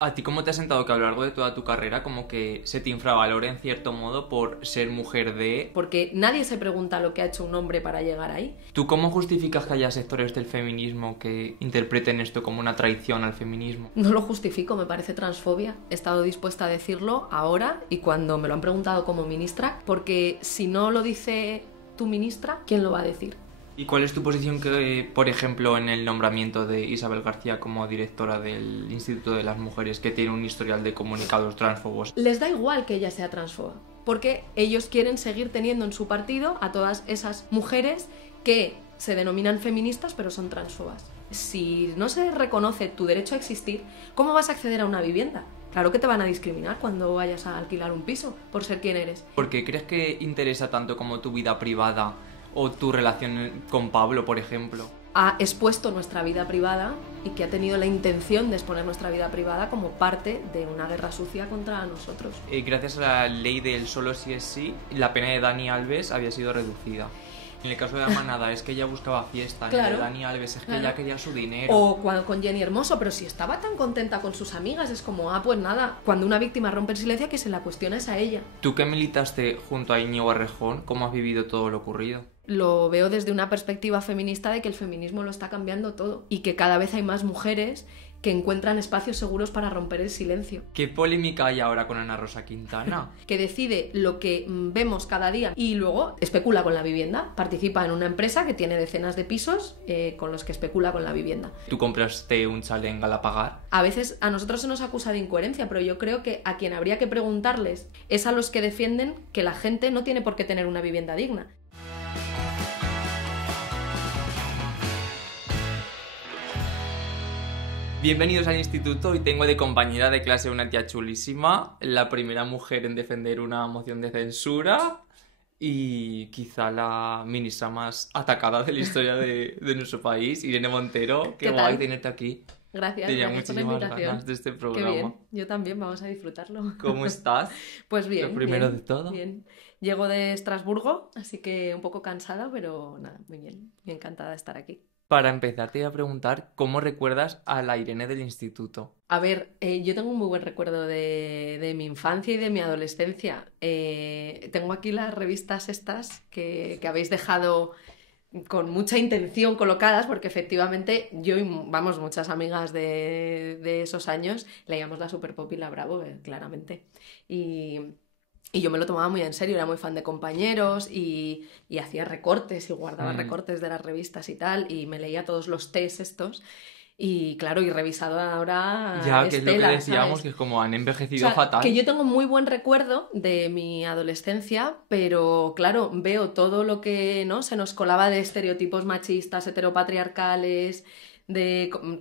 ¿A ti cómo te has sentado que a lo largo de toda tu carrera como que se te infravalora en cierto modo por ser mujer de... Porque nadie se pregunta lo que ha hecho un hombre para llegar ahí. ¿Tú cómo justificas que haya sectores del feminismo que interpreten esto como una traición al feminismo? No lo justifico, me parece transfobia. He estado dispuesta a decirlo ahora y cuando me lo han preguntado como ministra, porque si no lo dice tu ministra, ¿quién lo va a decir? ¿Y cuál es tu posición que, por ejemplo, en el nombramiento de Isabel García como directora del Instituto de las Mujeres, que tiene un historial de comunicados transfobos? Les da igual que ella sea transfoba, porque ellos quieren seguir teniendo en su partido a todas esas mujeres que se denominan feministas pero son transfobas. Si no se reconoce tu derecho a existir, ¿cómo vas a acceder a una vivienda? Claro que te van a discriminar cuando vayas a alquilar un piso por ser quien eres. ¿Por qué crees que interesa tanto como tu vida privada o tu relación con Pablo, por ejemplo? Ha expuesto nuestra vida privada y que ha tenido la intención de exponer nuestra vida privada como parte de una guerra sucia contra nosotros. Gracias a la ley del solo sí es sí, la pena de Dani Alves había sido reducida. En el caso de la manada es que ella buscaba fiesta, Claro, en el de Dani Alves es que claro. ella quería su dinero. O con Jenny Hermoso, pero si estaba tan contenta con sus amigas, es como, pues nada, cuando una víctima rompe el silencio, que se la cuestiona es a ella. Tú que militaste junto a Íñigo Errejón, ¿cómo has vivido todo lo ocurrido? Lo veo desde una perspectiva feminista de que el feminismo lo está cambiando todo y que cada vez hay más mujeres que encuentran espacios seguros para romper el silencio. ¿Qué polémica hay ahora con Ana Rosa Quintana? Que decide lo que vemos cada día y luego especula con la vivienda. Participa en una empresa que tiene decenas de pisos con los que especula con la vivienda. ¿Tú compraste un chalet en Galapagar? A veces a nosotros se nos acusa de incoherencia, pero yo creo que a quien habría que preguntarles es a los que defienden que la gente no tiene por qué tener una vivienda digna. Bienvenidos al instituto. Hoy tengo de compañera de clase una tía chulísima, la primera mujer en defender una moción de censura y quizá la ministra más atacada de la historia de nuestro país, Irene Montero. Qué guay tenerte aquí. Gracias, Tenía gracias por la muchísimas invitación. ganas de este Qué programa. bien, yo también, vamos a disfrutarlo. ¿Cómo estás? Pues bien, Lo primero bien, de todo. bien. Llego de Estrasburgo, así que un poco cansada, pero nada, muy bien, muy encantada de estar aquí. Para empezar, te iba a preguntar cómo recuerdas a la Irene del instituto. A ver, yo tengo un muy buen recuerdo de mi infancia y de mi adolescencia. Tengo aquí las revistas estas que habéis dejado con mucha intención colocadas, porque efectivamente yo y, vamos, muchas amigas de esos años leíamos la Super Pop y la Bravo, claramente. Y yo me lo tomaba muy en serio, era muy fan de Compañeros y hacía recortes y guardaba recortes de las revistas y tal, y me leía todos los test estos. Y claro, y revisado ahora Ya, que es lo que Estela, decíamos, ¿sabes? que es como han O envejecido sea, fatal. que yo tengo muy buen recuerdo de mi adolescencia, pero claro, veo todo lo que, ¿no?, se nos colaba de estereotipos machistas, heteropatriarcales,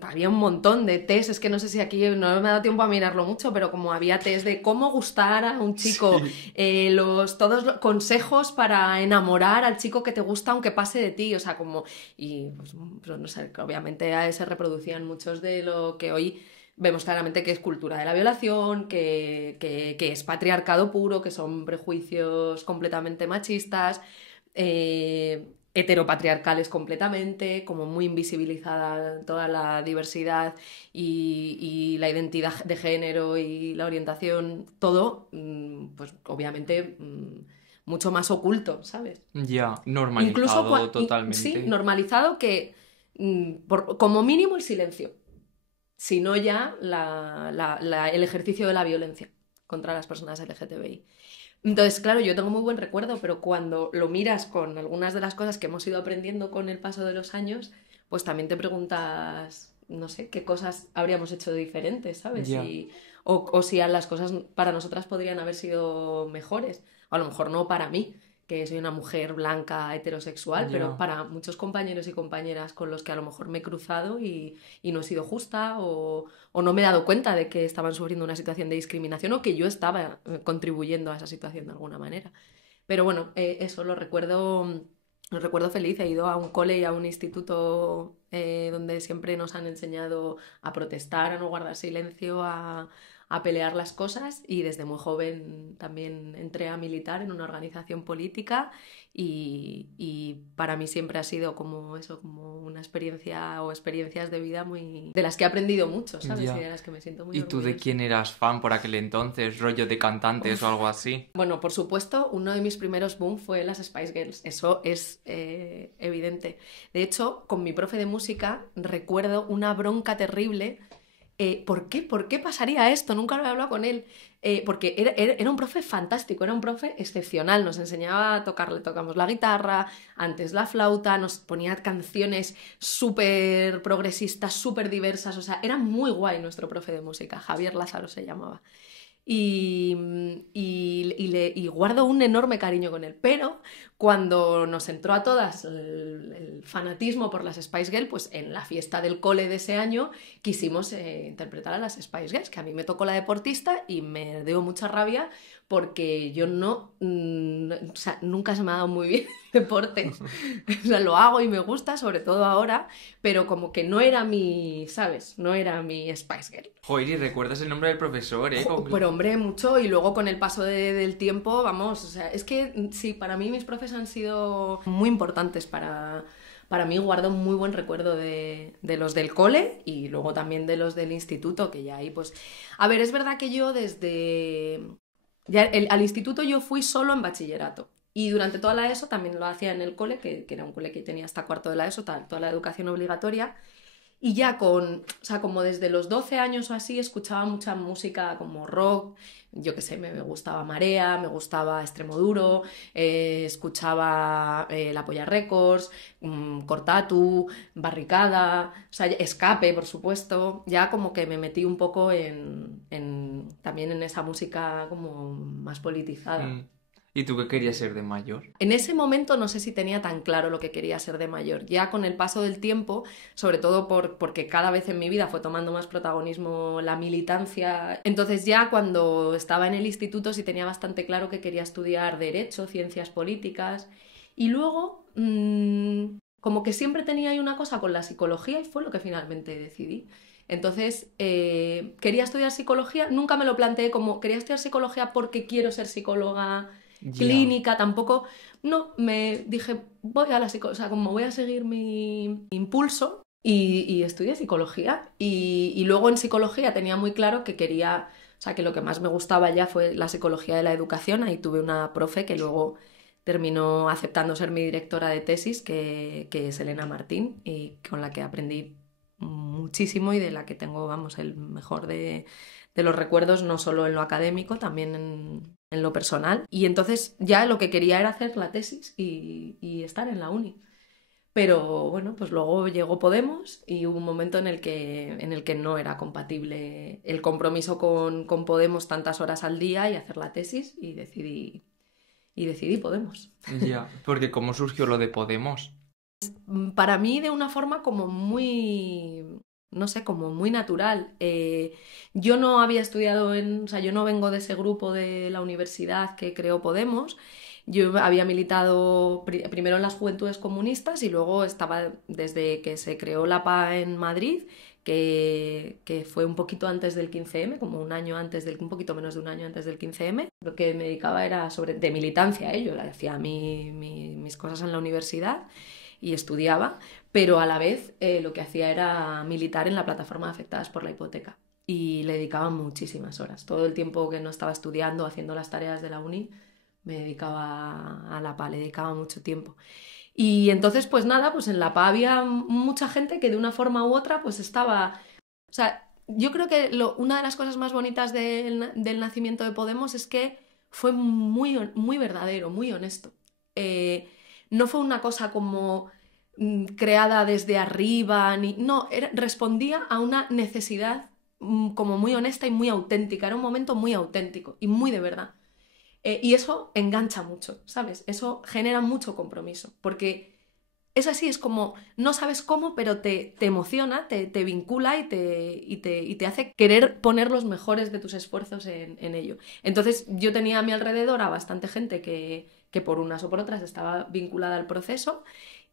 había un montón de test, es que no sé si aquí no me ha dado tiempo a mirarlo mucho, pero como había test de cómo gustar a un chico, Sí. todos los consejos para enamorar al chico que te gusta aunque pase de ti, o sea, como, y pues no sé, que obviamente se reproducían muchos de lo que hoy vemos claramente que es cultura de la violación, que es patriarcado puro, que son prejuicios completamente machistas, heteropatriarcales completamente, como muy invisibilizada toda la diversidad y la identidad de género y la orientación, todo, pues obviamente mucho más oculto, ¿sabes? Ya, Incluso normalizado totalmente. sí, normalizado que como mínimo el silencio, sino ya el ejercicio de la violencia contra las personas LGTBI. Entonces, claro, yo tengo muy buen recuerdo, pero cuando lo miras con algunas de las cosas que hemos ido aprendiendo con el paso de los años, pues también te preguntas, no sé, qué cosas habríamos hecho diferentes, ¿sabes? Ya. O si las cosas para nosotras podrían haber sido mejores. O a lo mejor no para mí, que soy una mujer blanca, heterosexual, Ya. pero para muchos compañeros y compañeras con los que a lo mejor me he cruzado y no he sido justa o no me he dado cuenta de que estaban sufriendo una situación de discriminación o que yo estaba contribuyendo a esa situación de alguna manera. Pero bueno, eso lo recuerdo feliz. He ido a un cole y a un instituto donde siempre nos han enseñado a protestar, a no guardar silencio, a pelear las cosas, y desde muy joven también entré a militar en una organización política y para mí siempre ha sido como eso, como una experiencia o experiencias de vida muy de las que he aprendido mucho, ¿sabes? Ya. Y de las que me siento muy ¿Y tú de orgullosa. quién eras fan por aquel entonces? ¿Rollo de cantantes o algo así? Bueno, por supuesto, uno de mis primeros boom fue las Spice Girls, eso es evidente. De hecho, con mi profe de música recuerdo una bronca terrible. ¿Por qué? ¿Por qué pasaría esto? Nunca lo he hablado con él. Porque era un profe fantástico, era un profe excepcional. Nos enseñaba a tocar, le tocamos la guitarra, antes la flauta, nos ponía canciones súper progresistas, súper diversas. O sea, era muy guay nuestro profe de música, Javier Lázaro se llamaba. Y guardo un enorme cariño con él. Pero cuando nos entró a todas el fanatismo por las Spice Girls, pues en la fiesta del cole de ese año quisimos interpretar a las Spice Girls, que a mí me tocó la deportista y me dio mucha rabia porque yo o sea, nunca se me ha dado muy bien el deporte. O sea, lo hago y me gusta, sobre todo ahora, pero como que no era mi, ¿sabes? No era mi Spice Girl. Joder, ¿y recuerdas el nombre del profesor, eh? Pero hombre, mucho, y luego con el paso del tiempo, vamos, o sea, es que sí, para mí mis profes han sido muy importantes para mí, guardo un muy buen recuerdo de los del cole y luego también de los del instituto, que ya ahí pues... A ver, es verdad que yo al instituto yo fui solo en bachillerato. Y durante toda la ESO también lo hacía en el cole, que era un cole que tenía hasta cuarto de la ESO, toda la educación obligatoria. Y ya o sea, como desde los 12 años o así, escuchaba mucha música como rock, yo qué sé, me gustaba Marea, me gustaba Extremoduro, escuchaba La Polla Records, Cortatu, Barricada, o sea, Escape, por supuesto, ya como que me metí un poco también en esa música como más politizada. Mm. ¿Y tú qué querías ser de mayor? En ese momento no sé si tenía tan claro lo que quería ser de mayor. Ya con el paso del tiempo, sobre todo porque cada vez en mi vida fue tomando más protagonismo la militancia, entonces ya cuando estaba en el instituto sí tenía bastante claro que quería estudiar Derecho, Ciencias Políticas, y luego como que siempre tenía ahí una cosa con la psicología y fue lo que finalmente decidí. Entonces, quería estudiar psicología, nunca me lo planteé como quería estudiar psicología porque quiero ser psicóloga clínica, tampoco, no, me dije, voy a la psicología, o sea, como voy a seguir mi impulso y estudié psicología y luego en psicología tenía muy claro que quería, o sea, que lo que más me gustaba ya fue la psicología de la educación, ahí tuve una profe que luego terminó aceptando ser mi directora de tesis, que es Elena Martín, y con la que aprendí muchísimo y de la que tengo, vamos, el mejor de los recuerdos, no solo en lo académico, también en lo personal. Y entonces ya lo que quería era hacer la tesis y estar en la uni. Pero bueno, pues luego llegó Podemos y hubo un momento en el que no era compatible el compromiso con Podemos tantas horas al día y hacer la tesis y decidí Podemos. Ya, porque ¿cómo surgió lo de Podemos? Para mí de una forma como muy, no sé, como muy natural. Yo no había estudiado o sea, yo no vengo de ese grupo de la universidad que creó Podemos. Yo había militado primero en las Juventudes Comunistas y luego estaba desde que se creó la PA en Madrid, que fue un poquito antes del 15M, como un poquito menos de un año antes del 15M. Lo que me dedicaba era de militancia, yo hacía mis cosas en la universidad y estudiaba, pero a la vez lo que hacía era militar en la plataforma de afectadas por la hipoteca y le dedicaba muchísimas horas. Todo el tiempo que no estaba estudiando, haciendo las tareas de la uni, me dedicaba a la PA, le dedicaba mucho tiempo. Y entonces, pues nada, pues en la PA había mucha gente que de una forma u otra pues estaba... O sea, yo creo que una de las cosas más bonitas del nacimiento de Podemos es que fue muy, muy verdadero, muy honesto. No fue una cosa como creada desde arriba, no, respondía a una necesidad como muy honesta y muy auténtica. Era un momento muy auténtico y muy de verdad. Y eso engancha mucho, ¿sabes? Eso genera mucho compromiso, porque es así, es como, no sabes cómo, pero te emociona, te vincula y te hace querer poner los mejores de tus esfuerzos en ello. Entonces yo tenía a mi alrededor a bastante gente que por unas o por otras estaba vinculada al proceso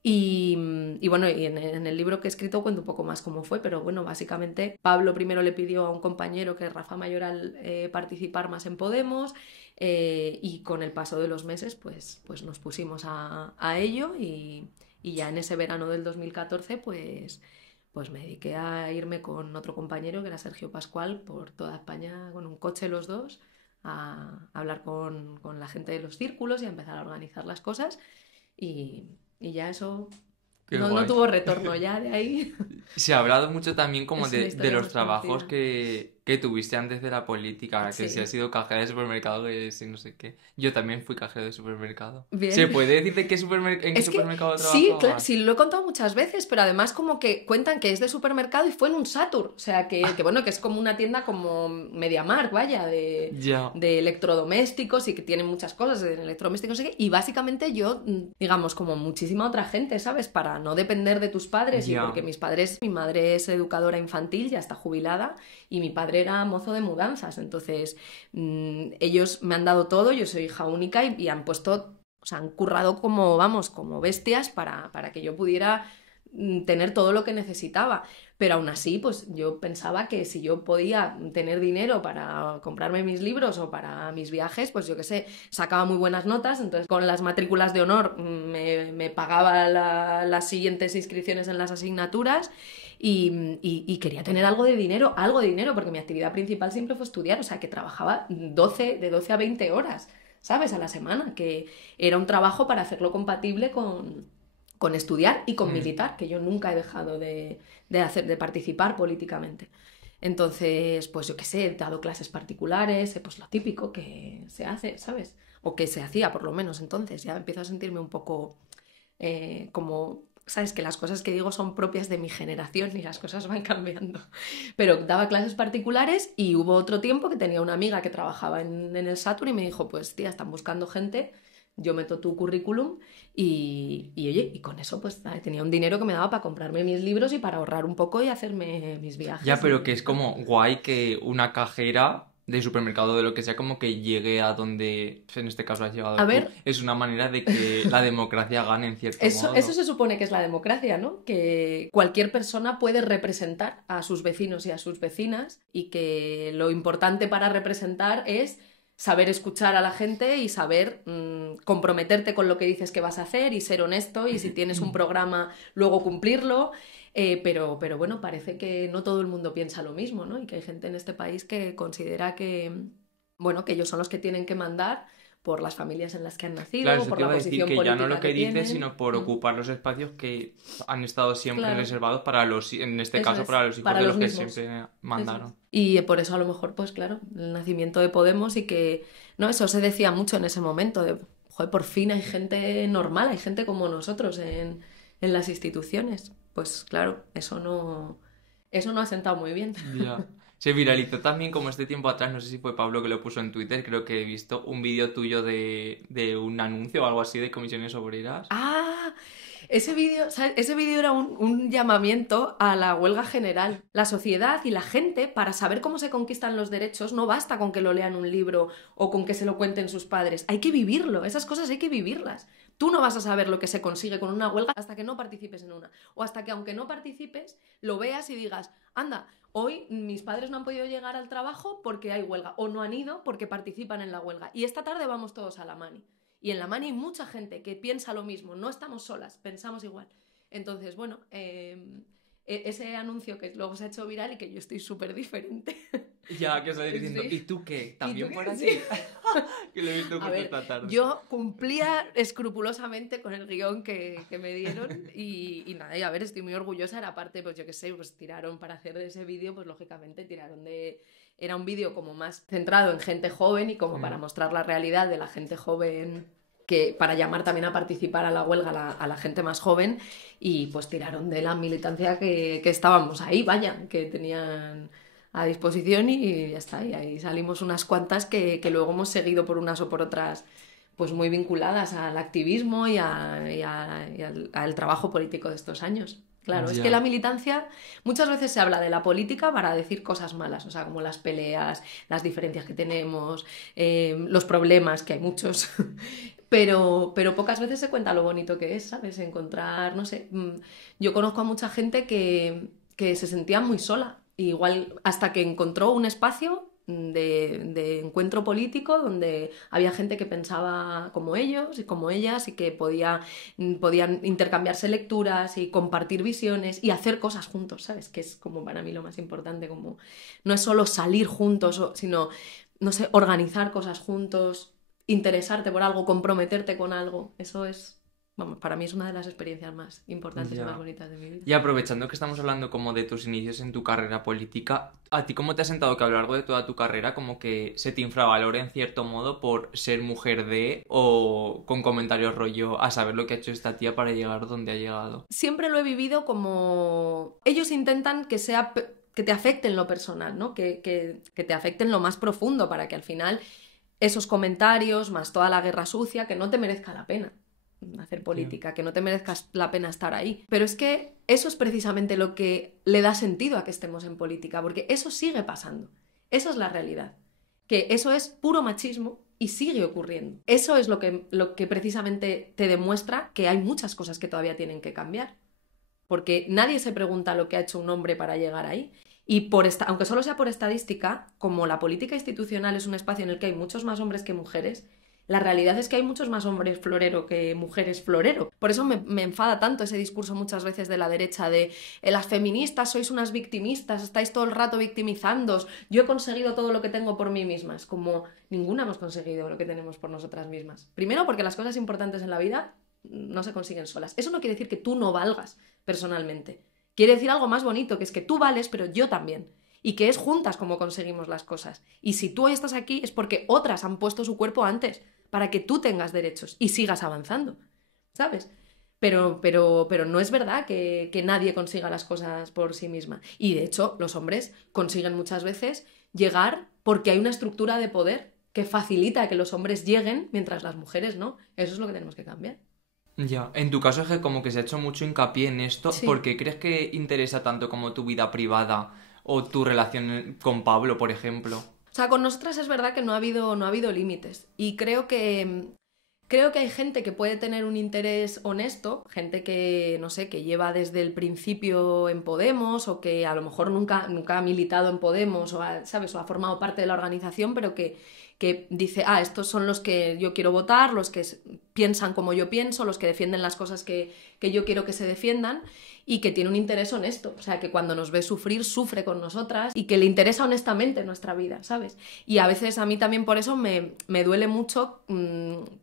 Y bueno, y en el libro que he escrito cuento un poco más cómo fue, pero bueno, básicamente Pablo primero le pidió a un compañero, que es Rafa Mayoral, participar más en Podemos, y con el paso de los meses pues nos pusimos a ello y ya en ese verano del 2014 pues me dediqué a irme con otro compañero que era Sergio Pascual por toda España con un coche los dos a hablar con la gente de los círculos y a empezar a organizar las cosas y ya eso Qué no guay. tuvo retorno ya de ahí. Se ha hablado mucho también como Es una de historia los más trabajos conocida. que tuviste antes de la política, que si Sí. has sido cajera de supermercado, que si no sé qué. Yo también fui cajero de supermercado. ¿Se Bien. puede decir de qué en qué Es que supermercado sí, trabajabas? sí, lo he contado muchas veces, pero además como que cuentan que es de supermercado y fue en un Satur, o sea, que bueno, que es como una tienda como MediaMarkt, vaya, Ya, de electrodomésticos y que tiene muchas cosas de electrodomésticos, no sé qué, y básicamente yo, digamos, como muchísima otra gente, ¿sabes? Para no depender de tus padres y ya. porque mi madre es educadora infantil, ya está jubilada, y mi padre era mozo de mudanzas, entonces ellos me han dado todo, yo soy hija única y han puesto, o sea, han currado como, vamos, como bestias para que yo pudiera tener todo lo que necesitaba. Pero aún así, pues yo pensaba que si yo podía tener dinero para comprarme mis libros o para mis viajes, pues yo qué sé, sacaba muy buenas notas, entonces con las matrículas de honor me pagaba las siguientes inscripciones en las asignaturas y quería tener algo de dinero, porque mi actividad principal siempre fue estudiar, o sea, que trabajaba de 12 a 20 horas. ¿Sabes? A la semana, que era un trabajo para hacerlo compatible con estudiar y con Mm. militar, que yo nunca he dejado de participar políticamente. Entonces, pues yo qué sé, he dado clases particulares, pues lo típico que se hace, ¿sabes? O que se hacía por lo menos entonces, ya empiezo a sentirme un poco como, sabes, que las cosas que digo son propias de mi generación y las cosas van cambiando. Pero daba clases particulares y hubo otro tiempo que tenía una amiga que trabajaba en el Satur y me dijo, pues tía, están buscando gente, yo meto tu currículum y oye, y con eso pues tenía un dinero que me daba para comprarme mis libros y para ahorrar un poco y hacerme mis Ya, viajes pero que y es tal. como guay que una cajera de supermercado de lo que sea como que llegue a donde en este caso has A llegado tú. ver, Es una manera de que la democracia gane en cierto eso modo. se supone que es la democracia, ¿no? Que cualquier persona puede representar a sus vecinos y a sus vecinas y que lo importante para representar es saber escuchar a la gente y saber comprometerte con lo que dices que vas a hacer y ser honesto y si tienes un programa luego cumplirlo. Pero bueno, parece que no todo el mundo piensa lo mismo, ¿no? Y que hay gente en este país que considera que, bueno, que ellos son los que tienen que mandar por las familias en las que han Claro, nacido, eso por te la iba a decir posición que ya no lo política que que dices, tienen. sino por ocupar los espacios que han estado siempre Claro, reservados para los, en este eso caso, es, para los hijos para de los los que mismos. siempre Eso es. mandaron. Y por eso a lo mejor, pues claro, el nacimiento de Podemos y que, no, eso se decía mucho en ese momento, de, joder, por fin hay gente normal, hay gente como nosotros en las instituciones. Pues claro, eso no ha sentado muy bien. Ya. Se viralizó también como este tiempo atrás, no sé si fue Pablo que lo puso en Twitter, creo que he visto un vídeo tuyo de un anuncio o algo así de comisiones obreras. Ah, ese vídeo, ¿sabes? Ese vídeo era un llamamiento a la huelga general. La sociedad y la gente, para saber cómo se conquistan los derechos, no basta con que lo lean un libro o con que se lo cuenten sus padres. Hay que vivirlo, esas cosas hay que vivirlas. Tú no vas a saber lo que se consigue con una huelga hasta que no participes en una. O hasta que aunque no participes, lo veas y digas, anda, hoy mis padres no han podido llegar al trabajo porque hay huelga. O no han ido porque participan en la huelga. Y esta tarde vamos todos a la mani. Y en la mani hay mucha gente que piensa lo mismo, no estamos solas, pensamos igual. Entonces, bueno, ese anuncio que luego se ha hecho viral y que yo estoy súper diferente. Ya, que estoy diciendo, ¿y Sí. tú qué? ¿Y tú ¿También por qué? aquí? Sí. Que lo he visto A justo ver, esta tarde. yo cumplía escrupulosamente con el guión que me dieron y nada, y a ver, estoy muy orgullosa. Era parte, pues yo qué sé, pues tiraron para hacer ese vídeo, pues lógicamente tiraron de... Era un vídeo como más centrado en gente joven y como para Mm. mostrar la realidad de la gente joven, que para llamar también a participar a la huelga a la gente más joven y pues tiraron de la militancia que estábamos ahí, vaya, que tenían a disposición y ya está, y ahí salimos unas cuantas que luego hemos seguido por unas o por otras pues muy vinculadas al activismo al trabajo político de estos años. Claro, es que la Ya. militancia, muchas veces se habla de la política para decir cosas malas, o sea, como las peleas, las diferencias que tenemos, los problemas, que hay muchos, pero pocas veces se cuenta lo bonito que es, ¿sabes? Encontrar, no sé, yo conozco a mucha gente que se sentía muy sola, igual hasta que encontró un espacio de encuentro político donde había gente que pensaba como ellos y como ellas y que podían intercambiarse lecturas y compartir visiones y hacer cosas juntos, ¿sabes? Que es como para mí lo más importante, como no es solo salir juntos, sino, no sé, organizar cosas juntos, interesarte por algo, comprometerte con algo. Eso es, vamos, para mí es una de las experiencias más importantes y más bonitas de mi vida. Y aprovechando que estamos hablando como de tus inicios en tu carrera política, ¿a ti cómo te has sentado que a lo largo de toda tu carrera como que se te infravalora en cierto modo por ser mujer de o con comentarios rollo a saber lo que ha hecho esta tía para llegar donde ha llegado? Siempre lo he vivido como... Ellos intentan que te afecte en lo personal, ¿no? Que te afecte en lo más profundo para que al final esos comentarios, más toda la guerra sucia, que no te merezca la pena hacer política, que no te merezca la pena estar ahí. Pero es que eso es precisamente lo que le da sentido a que estemos en política, porque eso sigue pasando. Eso es la realidad. Que eso es puro machismo y sigue ocurriendo. Eso es lo que precisamente te demuestra que hay muchas cosas que todavía tienen que cambiar. Porque nadie se pregunta lo que ha hecho un hombre para llegar ahí. Y aunque solo sea por estadística, como la política institucional es un espacio en el que hay muchos más hombres que mujeres, la realidad es que hay muchos más hombres florero que mujeres florero. Por eso me enfada tanto ese discurso muchas veces de la derecha de las feministas sois unas victimistas, estáis todo el rato victimizándoos, yo he conseguido todo lo que tengo por mí misma. Es como ninguna hemos conseguido lo que tenemos por nosotras mismas. Primero porque las cosas importantes en la vida no se consiguen solas. Eso no quiere decir que tú no valgas personalmente. Quiere decir algo más bonito, que es que tú vales, pero yo también. Y que es juntas como conseguimos las cosas. Y si tú hoy estás aquí es porque otras han puesto su cuerpo antes para que tú tengas derechos y sigas avanzando, ¿sabes? Pero no es verdad que nadie consiga las cosas por sí misma. Y de hecho, los hombres consiguen muchas veces llegar porque hay una estructura de poder que facilita que los hombres lleguen mientras las mujeres no. Eso es lo que tenemos que cambiar. Ya, en tu caso es que como que se ha hecho mucho hincapié en esto, Sí. ¿por qué crees que interesa tanto como tu vida privada o tu relación con Pablo, por ejemplo? O sea, con nosotras es verdad que no ha habido límites. Y creo que hay gente que puede tener un interés honesto, gente que, no sé, que lleva desde el principio en Podemos o que a lo mejor nunca ha militado en Podemos o ¿sabes? O ha formado parte de la organización, pero que dice, estos son los que yo quiero votar, los que piensan como yo pienso, los que defienden las cosas que yo quiero que se defiendan y que tiene un interés honesto, o sea, que cuando nos ve sufrir, sufre con nosotras y que le interesa honestamente nuestra vida, ¿sabes? Y a veces a mí también por eso me duele mucho,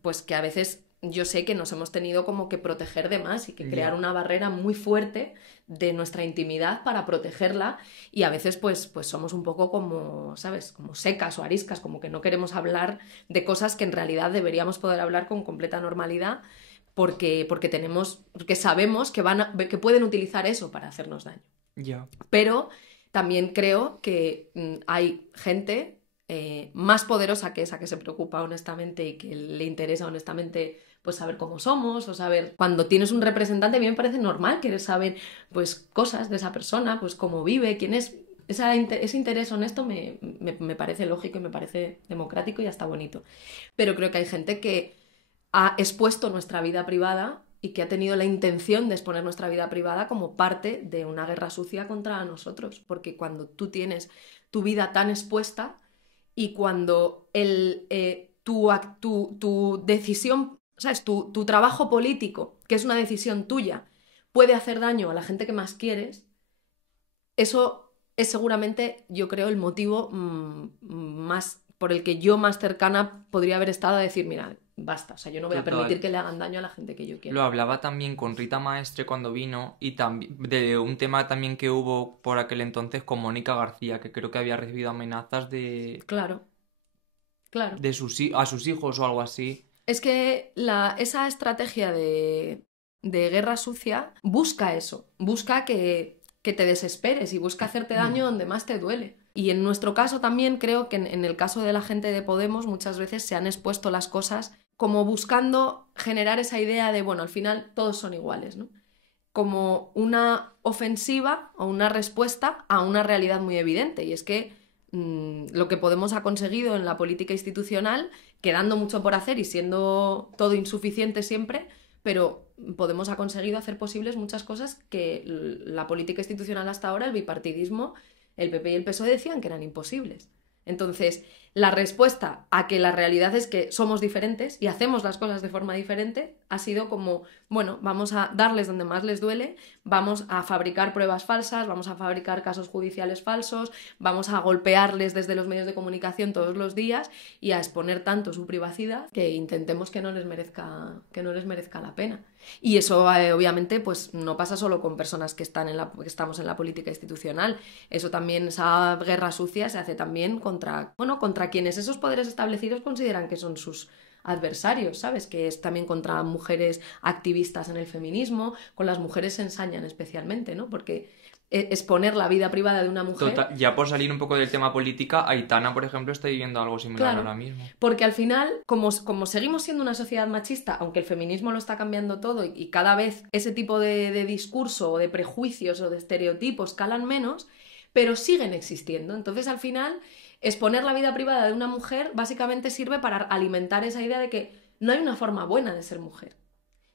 pues que a veces yo sé que nos hemos tenido como que proteger de más y que crear una barrera muy fuerte de nuestra intimidad para protegerla y a veces pues somos un poco como, ¿sabes? Como secas o ariscas, como que no queremos hablar de cosas que en realidad deberíamos poder hablar con completa normalidad porque sabemos que pueden utilizar eso para hacernos daño. Ya. Pero también creo que hay gente más poderosa que esa que se preocupa honestamente y que le interesa honestamente pues saber cómo somos o saber... Cuando tienes un representante a mí me parece normal querer saber pues cosas de esa persona, pues cómo vive, quién es... Ese interés honesto me parece lógico y me parece democrático y hasta bonito. Pero creo que hay gente que ha expuesto nuestra vida privada y que ha tenido la intención de exponer nuestra vida privada como parte de una guerra sucia contra nosotros. Porque cuando tú tienes tu vida tan expuesta y cuando tu decisión, ¿sabes? Tu trabajo político, que es una decisión tuya, puede hacer daño a la gente que más quieres, eso es seguramente, yo creo, el motivo más por el que yo más cercana podría haber estado a decir, mira, basta, o sea, yo no voy a permitir que le hagan daño a la gente que yo quiero. Lo hablaba también con Rita Maestre cuando vino y también de un tema también que hubo por aquel entonces con Mónica García, que creo que había recibido amenazas de... Claro. de a sus hijos o algo así. Es que esa estrategia de guerra sucia busca eso, busca que te desesperes y busca hacerte daño donde más te duele. Y en nuestro caso también creo que en el caso de la gente de Podemos muchas veces se han expuesto las cosas como buscando generar esa idea de, bueno, al final todos son iguales, ¿no? Como una ofensiva o una respuesta a una realidad muy evidente, y es que lo que Podemos ha conseguido en la política institucional, quedando mucho por hacer y siendo todo insuficiente siempre, pero Podemos ha conseguido hacer posibles muchas cosas que la política institucional hasta ahora, el bipartidismo, el PP y el PSOE decían que eran imposibles. Entonces, la respuesta a que la realidad es que somos diferentes y hacemos las cosas de forma diferente ha sido como, bueno, vamos a darles donde más les duele, vamos a fabricar pruebas falsas, vamos a fabricar casos judiciales falsos, vamos a golpearles desde los medios de comunicación todos los días y a exponer tanto su privacidad que intentemos que no les merezca la pena. Y eso obviamente pues no pasa solo con personas que estamos en la política institucional, eso también, esa guerra sucia se hace también contra quienes esos poderes establecidos consideran que son sus adversarios, ¿sabes? Que es también contra mujeres activistas en el feminismo, con las mujeres se ensañan especialmente, ¿no? Porque exponer la vida privada de una mujer... Total, ya por salir un poco del tema política, Aitana, por ejemplo, está viviendo algo similar Claro, ahora mismo. porque al final, como seguimos siendo una sociedad machista, aunque el feminismo lo está cambiando todo y cada vez ese tipo de discurso o de prejuicios o de estereotipos calan menos, pero siguen existiendo. Entonces, al final, exponer la vida privada de una mujer básicamente sirve para alimentar esa idea de que no hay una forma buena de ser mujer.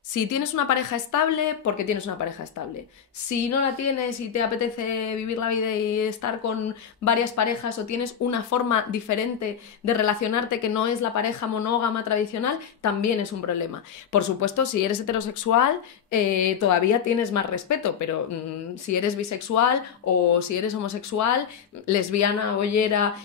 Si tienes una pareja estable, porque tienes una pareja estable. Si no la tienes y te apetece vivir la vida y estar con varias parejas o tienes una forma diferente de relacionarte que no es la pareja monógama tradicional, también es un problema. Por supuesto, si eres heterosexual, todavía tienes más respeto, pero si eres bisexual o si eres homosexual, lesbiana, boyera,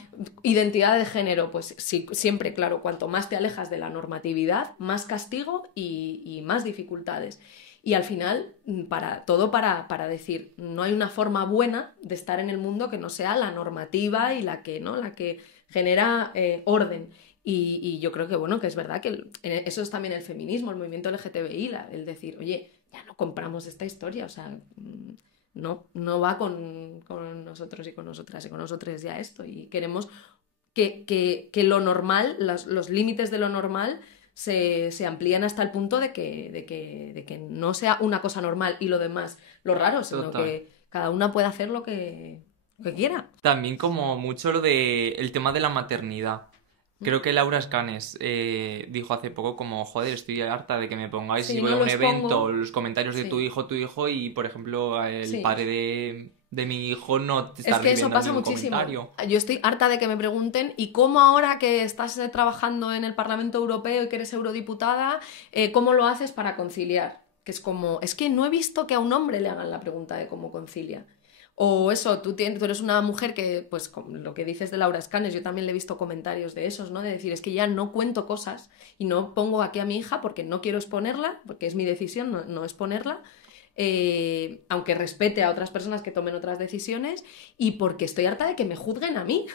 identidad de género, pues sí, siempre, claro, cuanto más te alejas de la normatividad, más castigo y más dificultades. Y al final, para decir, no hay una forma buena de estar en el mundo que no sea la normativa y la que genera orden. Y yo creo que, bueno, que es verdad que eso es también el feminismo, el movimiento LGTBI, el decir, oye, ya no compramos esta historia, o sea, no va con nosotros y con nosotras y con nosotros ya esto. Y queremos que lo normal, los límites de lo normal se amplían hasta el punto de que no sea una cosa normal y lo demás lo raro, sino Total. que cada una pueda hacer lo que quiera. También como mucho lo de el tema de la maternidad. Creo que Laura Escanes dijo hace poco como, joder, estoy harta de que me pongáis Sí, si voy no a un los evento pongo. los comentarios de Sí. tu hijo y, por ejemplo, el Sí. padre de mi hijo no te está Es que eso recibiendo pasa ningún muchísimo. comentario. Yo estoy harta de que me pregunten, ¿y cómo ahora que estás trabajando en el Parlamento Europeo y que eres eurodiputada, cómo lo haces para conciliar? Que es como, es que no he visto que a un hombre le hagan la pregunta de cómo concilia. O eso, tú eres una mujer que, pues lo que dices de Laura Escanes, yo también le he visto comentarios de esos, ¿no? De decir, es que ya no cuento cosas y no pongo aquí a mi hija porque no quiero exponerla, porque es mi decisión no exponerla, aunque respete a otras personas que tomen otras decisiones y porque estoy harta de que me juzguen a mí,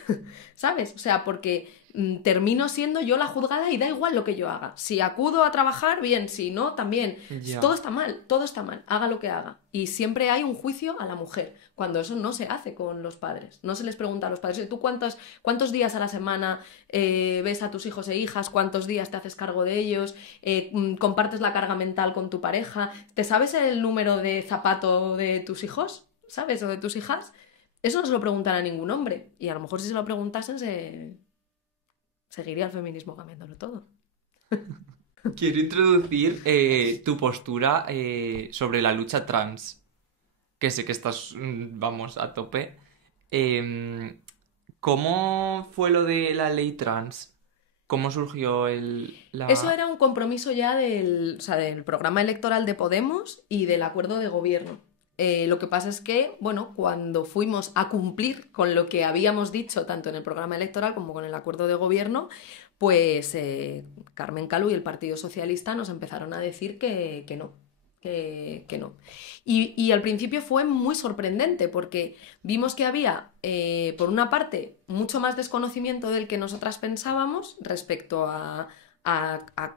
¿sabes? O sea, porque termino siendo yo la juzgada y da igual lo que yo haga. Si acudo a trabajar, bien, si no, también. Ya. Todo está mal, haga lo que haga. Y siempre hay un juicio a la mujer, cuando eso no se hace con los padres. No se les pregunta a los padres, ¿tú cuántos días a la semana ves a tus hijos e hijas? ¿Cuántos días te haces cargo de ellos? ¿Compartes la carga mental con tu pareja? ¿Te sabes el número de zapato de tus hijos? ¿Sabes? ¿O de tus hijas? Eso no se lo preguntan a ningún hombre. Y a lo mejor si se lo preguntasen seguiría el feminismo cambiándolo todo. Quiero introducir tu postura sobre la lucha trans, que sé que estás, vamos, a tope. ¿Cómo fue lo de la ley trans? ¿Cómo surgió Eso era un compromiso ya del programa electoral de Podemos y del acuerdo de gobierno. Lo que pasa es que, bueno, cuando fuimos a cumplir con lo que habíamos dicho tanto en el programa electoral como con el acuerdo de gobierno, pues Carmen Calú y el Partido Socialista nos empezaron a decir que no. Que no. Y al principio fue muy sorprendente porque vimos que había, por una parte, mucho más desconocimiento del que nosotras pensábamos respecto a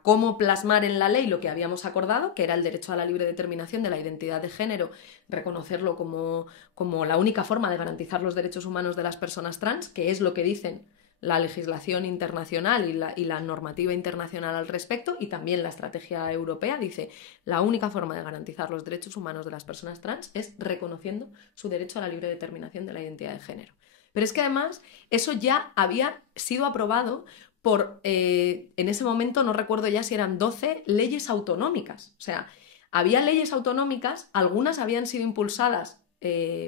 cómo plasmar en la ley lo que habíamos acordado, que era el derecho a la libre determinación de la identidad de género, reconocerlo como la única forma de garantizar los derechos humanos de las personas trans, que es lo que dicen la legislación internacional y la normativa internacional al respecto, y también la estrategia europea dice la única forma de garantizar los derechos humanos de las personas trans es reconociendo su derecho a la libre determinación de la identidad de género. Pero es que además eso ya había sido aprobado por, en ese momento no recuerdo ya si eran 12 leyes autonómicas. O sea, había leyes autonómicas, algunas habían sido impulsadas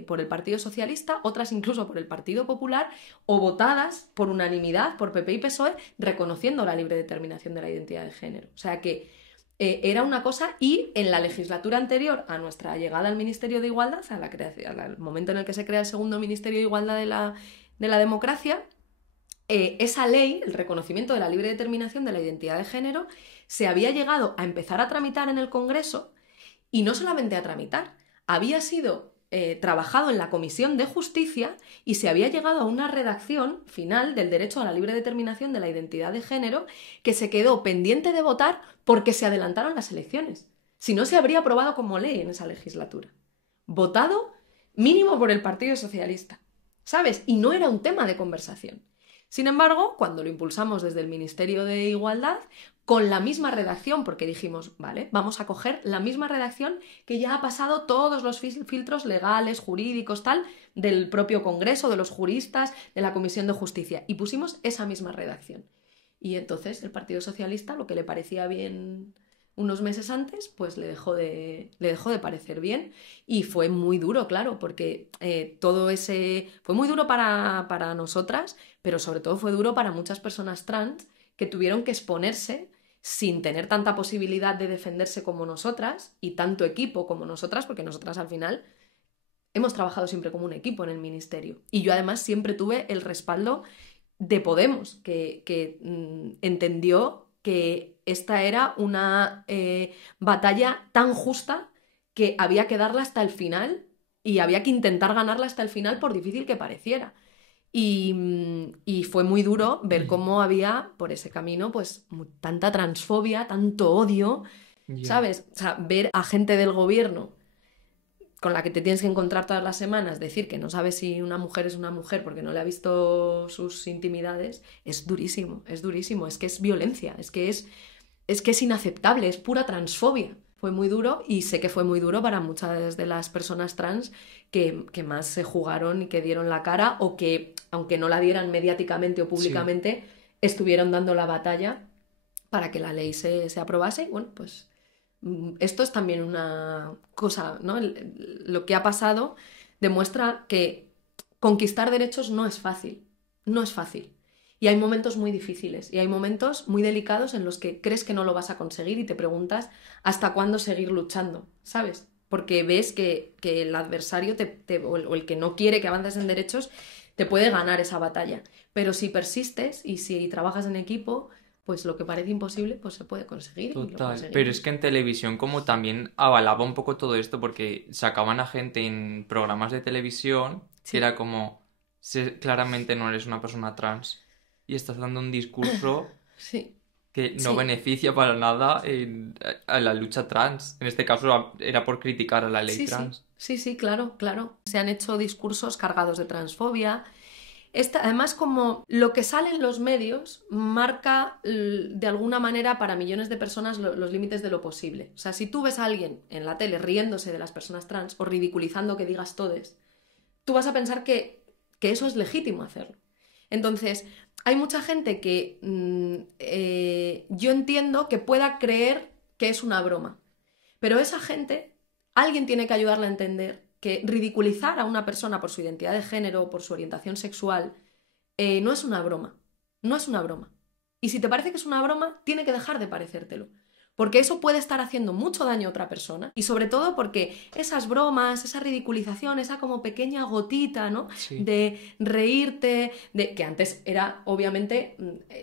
por el Partido Socialista, otras incluso por el Partido Popular, o votadas por unanimidad por PP y PSOE, reconociendo la libre determinación de la identidad de género. O sea que era una cosa, y en la legislatura anterior a nuestra llegada al Ministerio de Igualdad, al momento en el que se crea el segundo Ministerio de Igualdad de la democracia, esa ley, el reconocimiento de la libre determinación de la identidad de género, se había llegado a empezar a tramitar en el Congreso, y no solamente a tramitar, había sido trabajado en la Comisión de Justicia y se había llegado a una redacción final del derecho a la libre determinación de la identidad de género que se quedó pendiente de votar porque se adelantaron las elecciones. Si no, se habría aprobado como ley en esa legislatura. Votado mínimo por el Partido Socialista, ¿sabes? Y no era un tema de conversación. Sin embargo, cuando lo impulsamos desde el Ministerio de Igualdad, con la misma redacción, porque dijimos, vale, vamos a coger la misma redacción que ya ha pasado todos los filtros legales, jurídicos, tal, del propio Congreso, de los juristas, de la Comisión de Justicia, y pusimos esa misma redacción. Y entonces el Partido Socialista, lo que le parecía bien unos meses antes, pues le dejó de parecer bien, y fue muy duro, claro, porque fue muy duro para nosotras, pero sobre todo fue duro para muchas personas trans que tuvieron que exponerse sin tener tanta posibilidad de defenderse como nosotras y tanto equipo como nosotras, porque nosotras al final hemos trabajado siempre como un equipo en el ministerio. Y yo además siempre tuve el respaldo de Podemos, que entendió que esta era una batalla tan justa que había que darla hasta el final y había que intentar ganarla hasta el final por difícil que pareciera. Y fue muy duro ver cómo había por ese camino pues tanta transfobia, tanto odio, ¿sabes? O sea, ver a gente del gobierno con la que te tienes que encontrar todas las semanas decir que no sabes si una mujer es una mujer porque no le ha visto sus intimidades, es durísimo, es durísimo, es que es violencia, es que es inaceptable, es pura transfobia. Fue muy duro, y sé que fue muy duro para muchas de las personas trans que más se jugaron y que dieron la cara, o que, aunque no la dieran mediáticamente o públicamente, estuvieron dando la batalla para que la ley se aprobase. Y bueno, pues esto es también una cosa, ¿no? Lo que ha pasado demuestra que conquistar derechos no es fácil, no es fácil. Y hay momentos muy difíciles y hay momentos muy delicados en los que crees que no lo vas a conseguir y te preguntas hasta cuándo seguir luchando, ¿sabes? Porque ves que el adversario o el que no quiere que avances en derechos te puede ganar esa batalla. Pero si persistes y si trabajas en equipo, pues lo que parece imposible pues se puede conseguir. Total, pero es que en televisión como también avalaba un poco todo esto, porque sacaban a gente en programas de televisión que era como, claramente no eres una persona trans y estás dando un discurso que no beneficia para nada a la lucha trans. En este caso era por criticar a la ley trans. Sí, claro. Se han hecho discursos cargados de transfobia. Además, como lo que sale en los medios marca de alguna manera para millones de personas los límites de lo posible. O sea, si tú ves a alguien en la tele riéndose de las personas trans o ridiculizando que digas todes, tú vas a pensar que eso es legítimo hacerlo. Entonces, hay mucha gente que yo entiendo que pueda creer que es una broma, pero esa gente, alguien tiene que ayudarla a entender que ridiculizar a una persona por su identidad de género o por su orientación sexual no es una broma, no es una broma. Y si te parece que es una broma, tiene que dejar de parecértelo, porque eso puede estar haciendo mucho daño a otra persona, y sobre todo porque esas bromas, esa ridiculización, esa como pequeña gotita, ¿no? De reírte, que antes era obviamente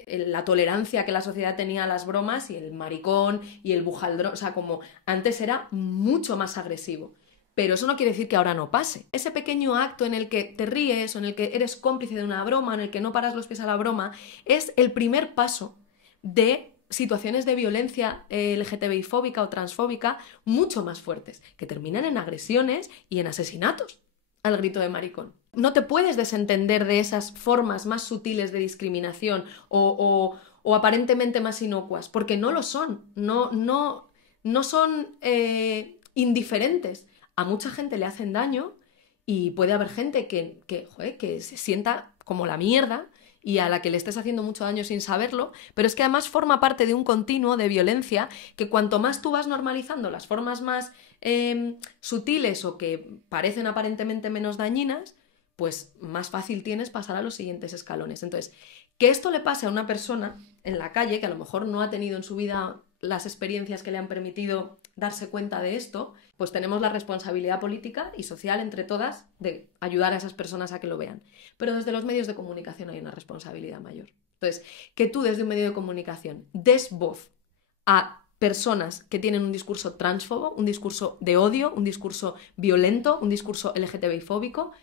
la tolerancia que la sociedad tenía a las bromas y el maricón y el bujaldrón, o sea, como antes era mucho más agresivo. Pero eso no quiere decir que ahora no pase. Ese pequeño acto en el que te ríes o en el que eres cómplice de una broma, en el que no paras los pies a la broma, es el primer paso de situaciones de violencia LGTBI-fóbica o transfóbica mucho más fuertes, que terminan en agresiones y en asesinatos al grito de maricón. No te puedes desentender de esas formas más sutiles de discriminación o aparentemente más inocuas, porque no lo son, no son indiferentes. A mucha gente le hacen daño Y puede haber gente joder, que se sienta como la mierda y a la que le estés haciendo mucho daño sin saberlo, pero es que además forma parte de un continuo de violencia que cuanto más tú vas normalizando las formas más sutiles o que parecen aparentemente menos dañinas, pues más fácil tienes pasar a los siguientes escalones. Entonces, que esto le pase a una persona en la calle que a lo mejor no ha tenido en su vida las experiencias que le han permitido darse cuenta de esto, pues tenemos la responsabilidad política y social entre todas de ayudar a esas personas a que lo vean. Pero desde los medios de comunicación hay una responsabilidad mayor. Entonces, que tú desde un medio de comunicación des voz a personas que tienen un discurso transfobo, un discurso de odio, un discurso violento, un discurso LGTBI-fóbico,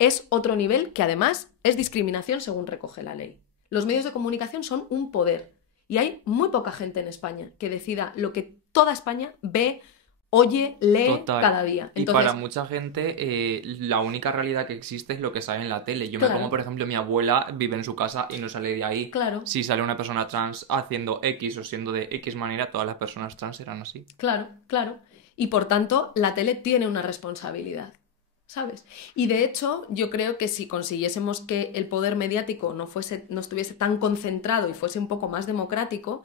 es otro nivel que además es discriminación según recoge la ley. Los medios de comunicación son un poder y hay muy poca gente en España que decida lo que toda España ve, oye, lee Total. cada día. Y Entonces, para mucha gente la única realidad que existe es lo que sale en la tele. Yo me Claro. como, por ejemplo, mi abuela vive en su casa y no sale de ahí. Claro. Si sale una persona trans haciendo X o siendo de X manera, todas las personas trans serán así. Claro, claro. Y por tanto, la tele tiene una responsabilidad, ¿sabes? Y de hecho, yo creo que si consiguiésemos que el poder mediático no estuviese tan concentrado y fuese un poco más democrático,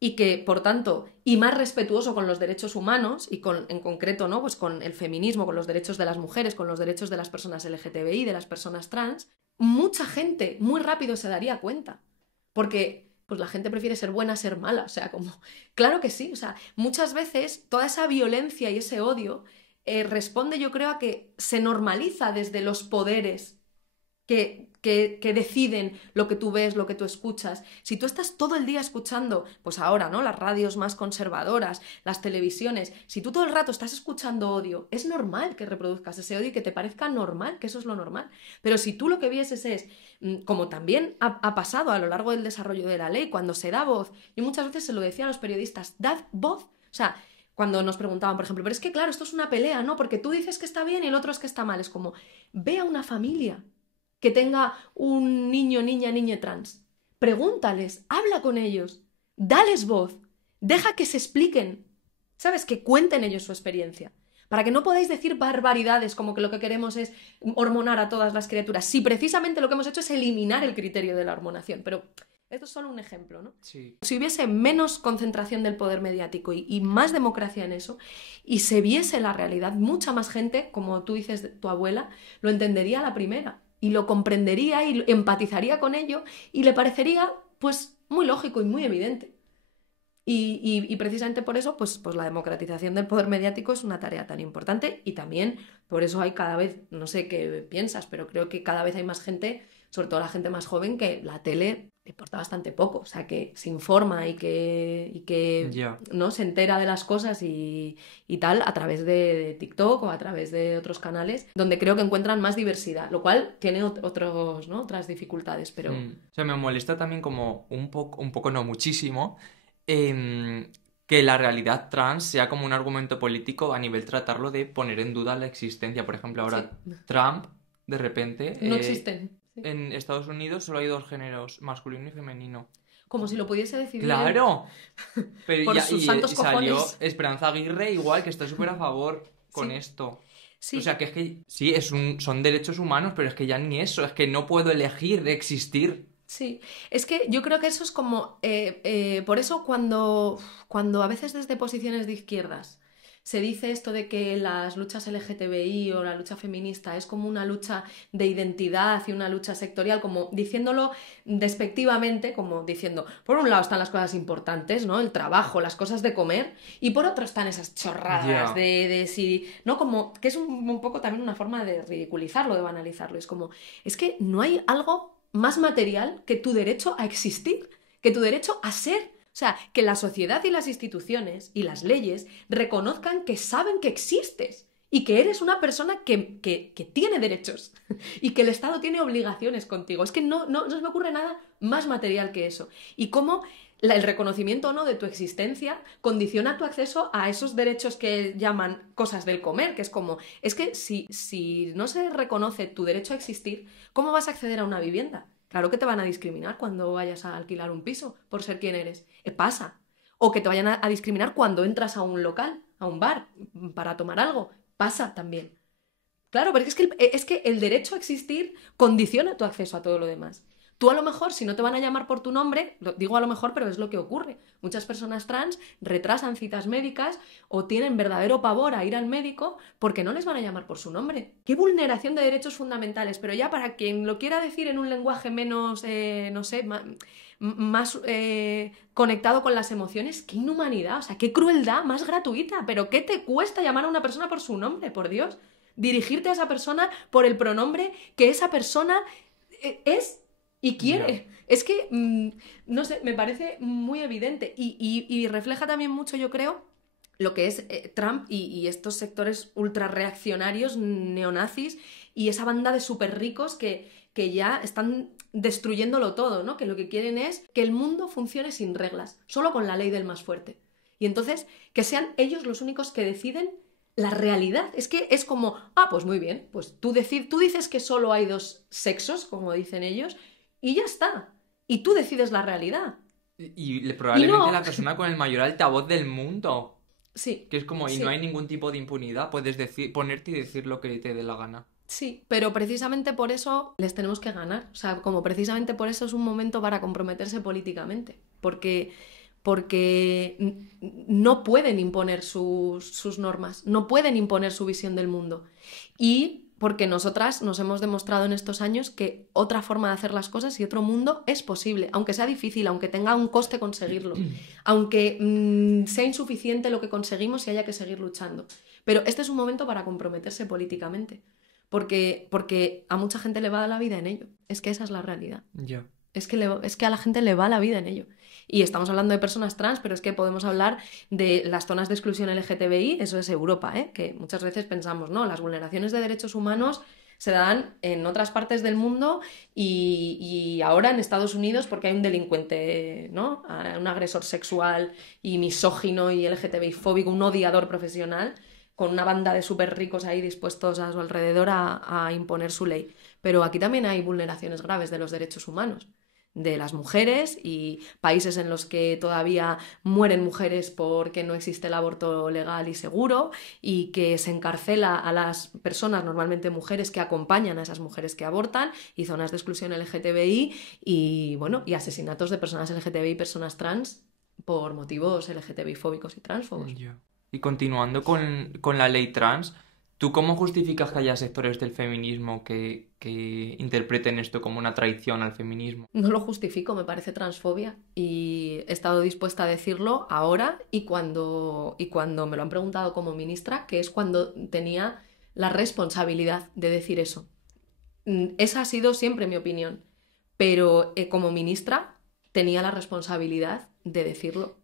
y que, por tanto, y más respetuoso con los derechos humanos y en concreto, ¿no? Pues con el feminismo, con los derechos de las mujeres, con los derechos de las personas LGTBI, de las personas trans, mucha gente muy rápido se daría cuenta. Porque pues la gente prefiere ser buena a ser mala, o sea, como claro que sí, o sea, muchas veces toda esa violencia y ese odio responde, yo creo, a que se normaliza desde los poderes que deciden lo que tú ves, lo que tú escuchas. Si tú estás todo el día escuchando, pues ahora, ¿no? Las radios más conservadoras, las televisiones, si tú todo el rato estás escuchando odio, es normal que reproduzcas ese odio y que te parezca normal, que eso es lo normal. Pero si tú lo que vieses es, como también ha pasado a lo largo del desarrollo de la ley, cuando se da voz, y muchas veces se lo decía a los periodistas, dad voz, o sea, cuando nos preguntaban, por ejemplo, pero es que claro, esto es una pelea, ¿no? Porque tú dices que está bien y el otro es que está mal. Es como, ve a una familia que tenga un niño, niña trans. Pregúntales, habla con ellos, dales voz, deja que se expliquen, ¿sabes? Que cuenten ellos su experiencia. Para que no podáis decir barbaridades como que lo que queremos es hormonar a todas las criaturas. Si precisamente lo que hemos hecho es eliminar el criterio de la hormonación. Pero esto es solo un ejemplo, ¿no? Sí. Si hubiese menos concentración del poder mediático y más democracia en eso, y se viese la realidad, mucha más gente, como tú dices, tu abuela, lo entendería a la primera. Y lo comprendería y empatizaría con ello y le parecería, pues, muy lógico y muy evidente. Y precisamente por eso, pues la democratización del poder mediático es una tarea tan importante y también por eso hay cada vez, no sé qué piensas, pero creo que cada vez hay más gente, sobre todo la gente más joven, que la tele le importa bastante poco, o sea, que se informa y que Ya. ¿no? Se entera de las cosas y tal a través de TikTok o a través de otros canales, donde creo que encuentran más diversidad, lo cual tiene otros, ¿no? Otras dificultades, pero... O sea, me molesta también como un poco no muchísimo, que la realidad trans sea como un argumento político a nivel tratarlo de poner en duda la existencia. Por ejemplo, ahora Sí. Trump, de repente, No existen. Sí. en Estados Unidos solo hay dos géneros, masculino y femenino. Como si lo pudiese decidir ¡Claro! Pero por sus santos salió cojones. Esperanza Aguirre igual, que está súper a favor con Sí. esto. Sí. O sea, que es que sí, son derechos humanos, pero es que ya ni eso, es que no puedo elegir de existir. Sí, es que yo creo que eso es como, por eso cuando a veces desde posiciones de izquierdas se dice esto de que las luchas LGTBI o la lucha feminista es como una lucha de identidad y una lucha sectorial, como diciéndolo despectivamente, como diciendo, por un lado están las cosas importantes, ¿no? El trabajo, las cosas de comer, y por otro están esas chorradas Ya. de si, ¿no? Como que es un poco también una forma de ridiculizarlo, de banalizarlo, es como, es que no hay algo más material que tu derecho a existir, que tu derecho a ser. O sea, que la sociedad y las instituciones y las leyes reconozcan que saben que existes y que eres una persona que tiene derechos y que el Estado tiene obligaciones contigo. Es que no se me ocurre nada más material que eso. Y cómo el reconocimiento o no de tu existencia condiciona tu acceso a esos derechos que llaman cosas del comer, que es como, es que si no se reconoce tu derecho a existir, ¿cómo vas a acceder a una vivienda? Claro que te van a discriminar cuando vayas a alquilar un piso por ser quien eres. Pasa. O que te vayan a discriminar cuando entras a un local, a un bar, para tomar algo. Pasa también. Claro, porque es que el derecho a existir condiciona tu acceso a todo lo demás. Tú a lo mejor, si no te van a llamar por tu nombre, lo digo a lo mejor, pero es lo que ocurre. Muchas personas trans retrasan citas médicas o tienen verdadero pavor a ir al médico porque no les van a llamar por su nombre. ¡Qué vulneración de derechos fundamentales! Pero ya para quien lo quiera decir en un lenguaje menos, no sé, más conectado con las emociones, qué inhumanidad, o sea, qué crueldad más gratuita. Pero ¿qué te cuesta llamar a una persona por su nombre, por Dios? Dirigirte a esa persona por el pronombre que esa persona es y quiere. Ya. Es que, no sé, me parece muy evidente y refleja también mucho, yo creo, lo que es Trump y estos sectores ultra reaccionarios neonazis y esa banda de súper ricos que ya están destruyéndolo todo, ¿no? Que lo que quieren es que el mundo funcione sin reglas, solo con la ley del más fuerte. Y entonces, que sean ellos los únicos que deciden la realidad. Es que es como, pues muy bien, pues tú dices que solo hay dos sexos, como dicen ellos, y ya está. Y tú decides la realidad. Y Y probablemente no. la persona con el mayor altavoz del mundo. Sí, Que es como, y no hay sí, ningún tipo de impunidad, puedes ponerte y decir lo que te dé la gana. sí. Pero precisamente por eso les tenemos que ganar. O sea, como precisamente por eso es un momento para comprometerse políticamente. Porque no pueden imponer sus normas, no pueden imponer su visión del mundo. Y porque nosotras nos hemos demostrado en estos años que otra forma de hacer las cosas y otro mundo es posible, aunque sea difícil, aunque tenga un coste conseguirlo, aunque sea insuficiente lo que conseguimos y haya que seguir luchando. Pero este es un momento para comprometerse políticamente, porque a mucha gente le va la vida en ello. Es que esa es la realidad. Ya. Es que a la gente le va la vida en ello. Y estamos hablando de personas trans, pero es que podemos hablar de las zonas de exclusión LGTBI, eso es Europa, que muchas veces pensamos, no, las vulneraciones de derechos humanos se dan en otras partes del mundo y ahora en Estados Unidos porque hay un delincuente, ¿no? Un agresor sexual y misógino y LGTBI fóbico, un odiador profesional, con una banda de súper ricos ahí dispuestos a su alrededor a imponer su ley. Pero aquí también hay vulneraciones graves de los derechos humanos de las mujeres y países en los que todavía mueren mujeres porque no existe el aborto legal y seguro y que se encarcela a las personas, normalmente mujeres, que acompañan a esas mujeres que abortan y zonas de exclusión LGTBI y, bueno, y asesinatos de personas LGTBI y personas trans por motivos LGTBI fóbicos y transfobos. Ya. Y continuando con la ley trans, ¿tú cómo justificas que haya sectores del feminismo que interpreten esto como una traición al feminismo? No lo justifico, me parece transfobia y he estado dispuesta a decirlo ahora y cuando me lo han preguntado como ministra, que es cuando tenía la responsabilidad de decir eso. Esa ha sido siempre mi opinión, pero como ministra tenía la responsabilidad de decirlo.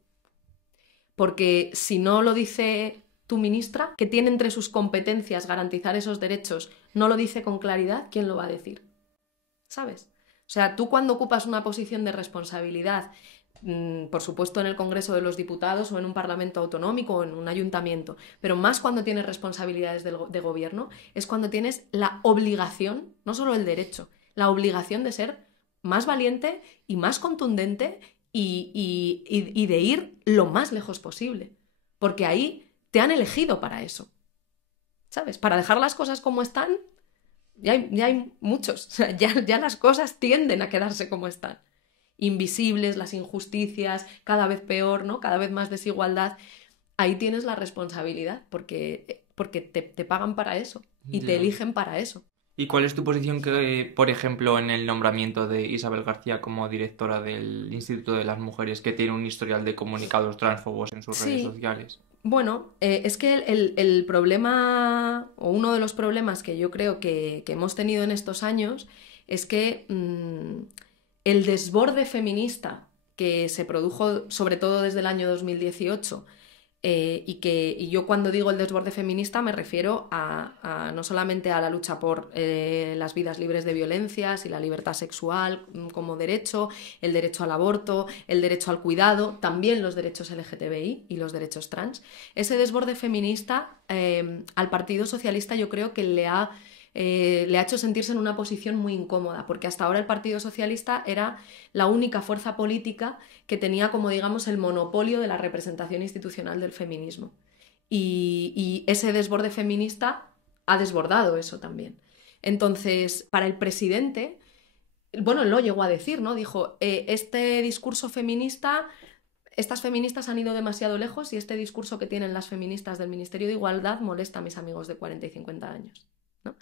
Porque si no lo dice tu ministra, que tiene entre sus competencias garantizar esos derechos, no lo dice con claridad, ¿quién lo va a decir? ¿Sabes? O sea, tú cuando ocupas una posición de responsabilidad, por supuesto en el Congreso de los Diputados o en un Parlamento autonómico o en un ayuntamiento, pero más cuando tienes responsabilidades de gobierno, es cuando tienes la obligación, no solo el derecho, la obligación de ser más valiente y más contundente y de ir lo más lejos posible. Porque ahí te han elegido para eso. ¿Sabes? Para dejar las cosas como están, ya hay muchos. O sea, ya las cosas tienden a quedarse como están. Invisibles, las injusticias, cada vez peor, ¿no? Cada vez más desigualdad. Ahí tienes la responsabilidad porque te pagan para eso y te Ya. eligen para eso. ¿Y cuál es tu posición por ejemplo, en el nombramiento de Isabel García como directora del Instituto de las Mujeres, que tiene un historial de comunicados transfobos en sus redes Sí, sociales? bueno, es que el problema, o uno de los problemas que yo creo que hemos tenido en estos años, es que el desborde feminista que se produjo sobre todo desde el año 2018, y yo cuando digo el desborde feminista me refiero a no solamente a la lucha por las vidas libres de violencias y la libertad sexual como derecho, el derecho al aborto, el derecho al cuidado, también los derechos LGTBI y los derechos trans. Ese desborde feminista al Partido Socialista yo creo que le ha hecho sentirse en una posición muy incómoda, porque hasta ahora el Partido Socialista era la única fuerza política que tenía como digamos el monopolio de la representación institucional del feminismo. Y ese desborde feminista ha desbordado eso también. Entonces, para el presidente, bueno, él lo llegó a decir, ¿no? Dijo, este discurso feminista, estas feministas han ido demasiado lejos y este discurso que tienen las feministas del Ministerio de Igualdad molesta a mis amigos de 40 y 50 años, ¿no?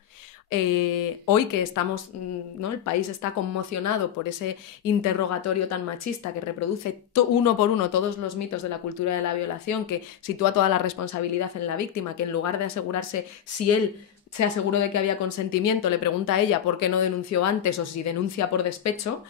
Hoy que estamos, ¿no? El país está conmocionado por ese interrogatorio tan machista que reproduce uno por uno todos los mitos de la cultura de la violación, que sitúa toda la responsabilidad en la víctima, que en lugar de asegurarse si él se aseguró de que había consentimiento, le pregunta a ella por qué no denunció antes o si denuncia por despecho.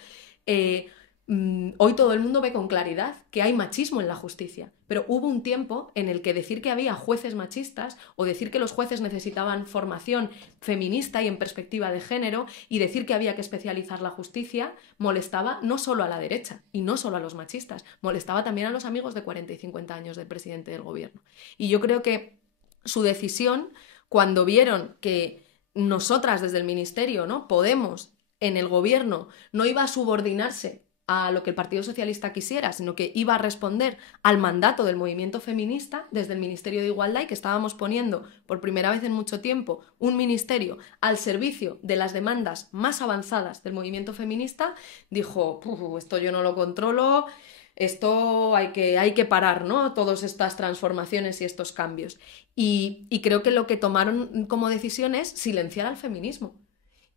Hoy todo el mundo ve con claridad que hay machismo en la justicia, pero hubo un tiempo en el que decir que había jueces machistas o decir que los jueces necesitaban formación feminista y en perspectiva de género y decir que había que especializar la justicia molestaba no solo a la derecha y no solo a los machistas, molestaba también a los amigos de 40 y 50 años del presidente del gobierno. Y yo creo que su decisión, cuando vieron que nosotras desde el ministerio, ¿no? Podemos, en el gobierno, no iba a subordinarse a lo que el Partido Socialista quisiera, sino que iba a responder al mandato del movimiento feminista desde el Ministerio de Igualdad y que estábamos poniendo por primera vez en mucho tiempo un ministerio al servicio de las demandas más avanzadas del movimiento feminista, dijo, esto yo no lo controlo, esto hay que parar, ¿no? Todas estas transformaciones y estos cambios. Y creo que lo que tomaron como decisión es silenciar al feminismo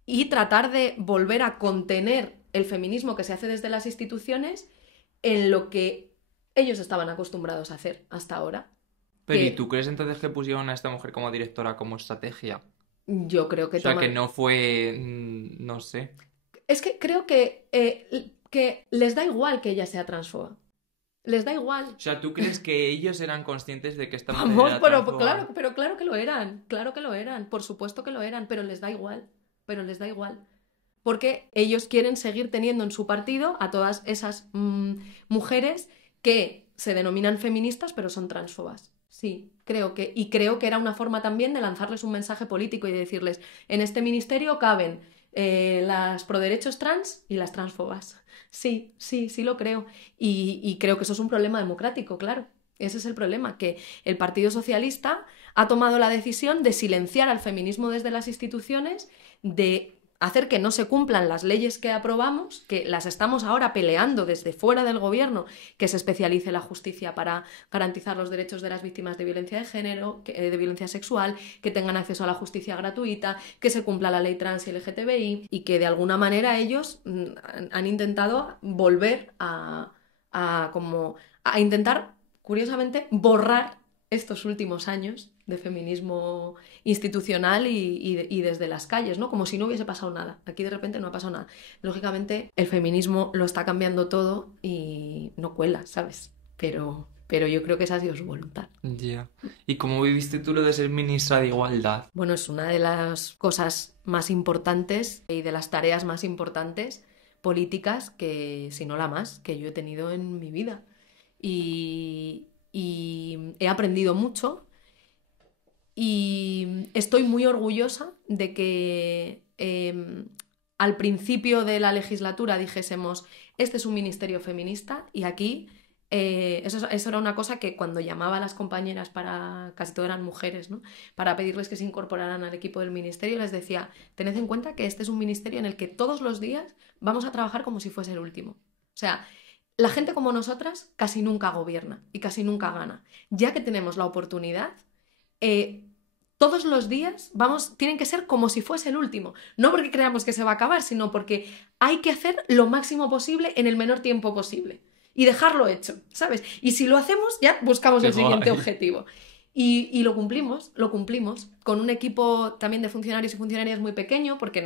y tratar de volver a contener el feminismo que se hace desde las instituciones en lo que ellos estaban acostumbrados a hacer hasta ahora. Pero ¿y tú crees entonces que pusieron a esta mujer como directora como estrategia? Yo creo que... O sea, que no fue... no sé. Es que creo que les da igual que ella sea transfoba. Les da igual. O sea, ¿tú crees que ellos eran conscientes de que esta mujer Vamos, era pero transfoba? claro que lo eran. Claro que lo eran. Por supuesto que lo eran, pero les da igual. Pero les da igual. Porque ellos quieren seguir teniendo en su partido a todas esas mujeres que se denominan feministas pero son transfobas. Sí, creo que era una forma también de lanzarles un mensaje político y de decirles, en este ministerio caben las proderechos trans y las transfobas. Sí lo creo. Y creo que eso es un problema democrático, claro. Ese es el problema, que el Partido Socialista ha tomado la decisión de silenciar al feminismo desde las instituciones, de hacer que no se cumplan las leyes que aprobamos, que las estamos ahora peleando desde fuera del gobierno, que se especialice la justicia para garantizar los derechos de las víctimas de violencia de género, de violencia sexual, que tengan acceso a la justicia gratuita, que se cumpla la ley trans y LGTBI, y que de alguna manera ellos han intentado volver a intentar, curiosamente, borrar estos últimos años de feminismo institucional y desde las calles, ¿no? Como si no hubiese pasado nada. Aquí de repente no ha pasado nada. Lógicamente el feminismo lo está cambiando todo y no cuela, ¿sabes? Pero yo creo que esa ha sido su voluntad. Ya. ¿Y cómo viviste tú lo de ser ministra de Igualdad? Bueno, es una de las cosas más importantes y de las tareas más importantes políticas que, si no la más, que yo he tenido en mi vida. Y he aprendido mucho. Y estoy muy orgullosa de que al principio de la legislatura dijésemos, este es un ministerio feminista y aquí, eso era una cosa que cuando llamaba a las compañeras, casi todas eran mujeres, ¿no? Para pedirles que se incorporaran al equipo del ministerio, les decía, tened en cuenta que este es un ministerio en el que todos los días vamos a trabajar como si fuese el último. O sea, la gente como nosotras casi nunca gobierna y casi nunca gana. Ya que tenemos la oportunidad, todos los días tienen que ser como si fuese el último. No porque creamos que se va a acabar, sino porque hay que hacer lo máximo posible en el menor tiempo posible. Y dejarlo hecho, ¿sabes? Y si lo hacemos, ya buscamos el siguiente objetivo. Y lo cumplimos con un equipo también de funcionarios y funcionarias muy pequeño, porque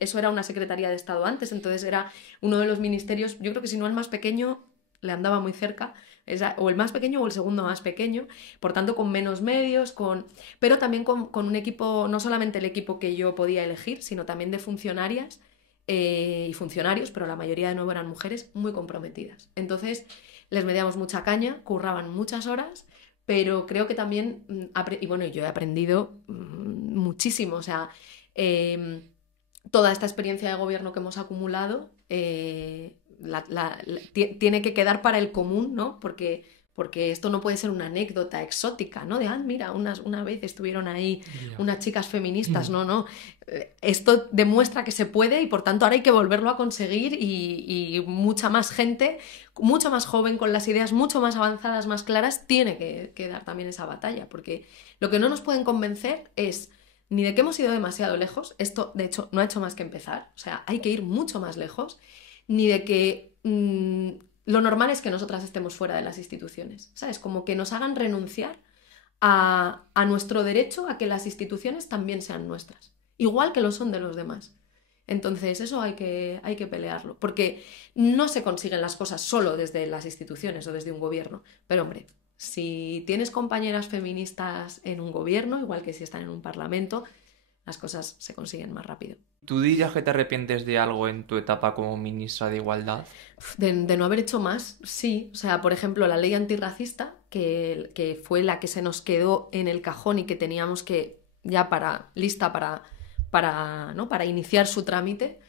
eso era una Secretaría de Estado antes, entonces era uno de los ministerios, yo creo que si no el más pequeño, le andaba muy cerca, o el más pequeño o el segundo más pequeño, por tanto con menos medios, pero también con un equipo, no solamente el equipo que yo podía elegir, sino también de funcionarias y funcionarios, pero la mayoría de nuevo eran mujeres muy comprometidas. Entonces les metíamos mucha caña, curraban muchas horas, pero creo que también, y bueno, yo he aprendido muchísimo, o sea, toda esta experiencia de gobierno que hemos acumulado tiene que quedar para el común, ¿no? Porque porque esto no puede ser una anécdota exótica, ¿no? De, mira, una vez estuvieron ahí unas chicas feministas, no. Esto demuestra que se puede y por tanto ahora hay que volverlo a conseguir y mucha más gente, mucho más joven, con las ideas mucho más avanzadas, más claras, tiene que dar también esa batalla, porque lo que no nos pueden convencer es ni de que hemos ido demasiado lejos, esto de hecho no ha hecho más que empezar, o sea, hay que ir mucho más lejos, ni de que lo normal es que nosotras estemos fuera de las instituciones, ¿sabes? Como que nos hagan renunciar a nuestro derecho a que las instituciones también sean nuestras, igual que lo son de los demás. Entonces eso hay que pelearlo, porque no se consiguen las cosas solo desde las instituciones o desde un gobierno, pero hombre, si tienes compañeras feministas en un gobierno, igual que si están en un parlamento, las cosas se consiguen más rápido. ¿Tú dirías que te arrepientes de algo en tu etapa como ministra de Igualdad? De no haber hecho más, sí. O sea, por ejemplo, la ley antirracista, que fue la que se nos quedó en el cajón y que teníamos que ya lista para iniciar su trámite,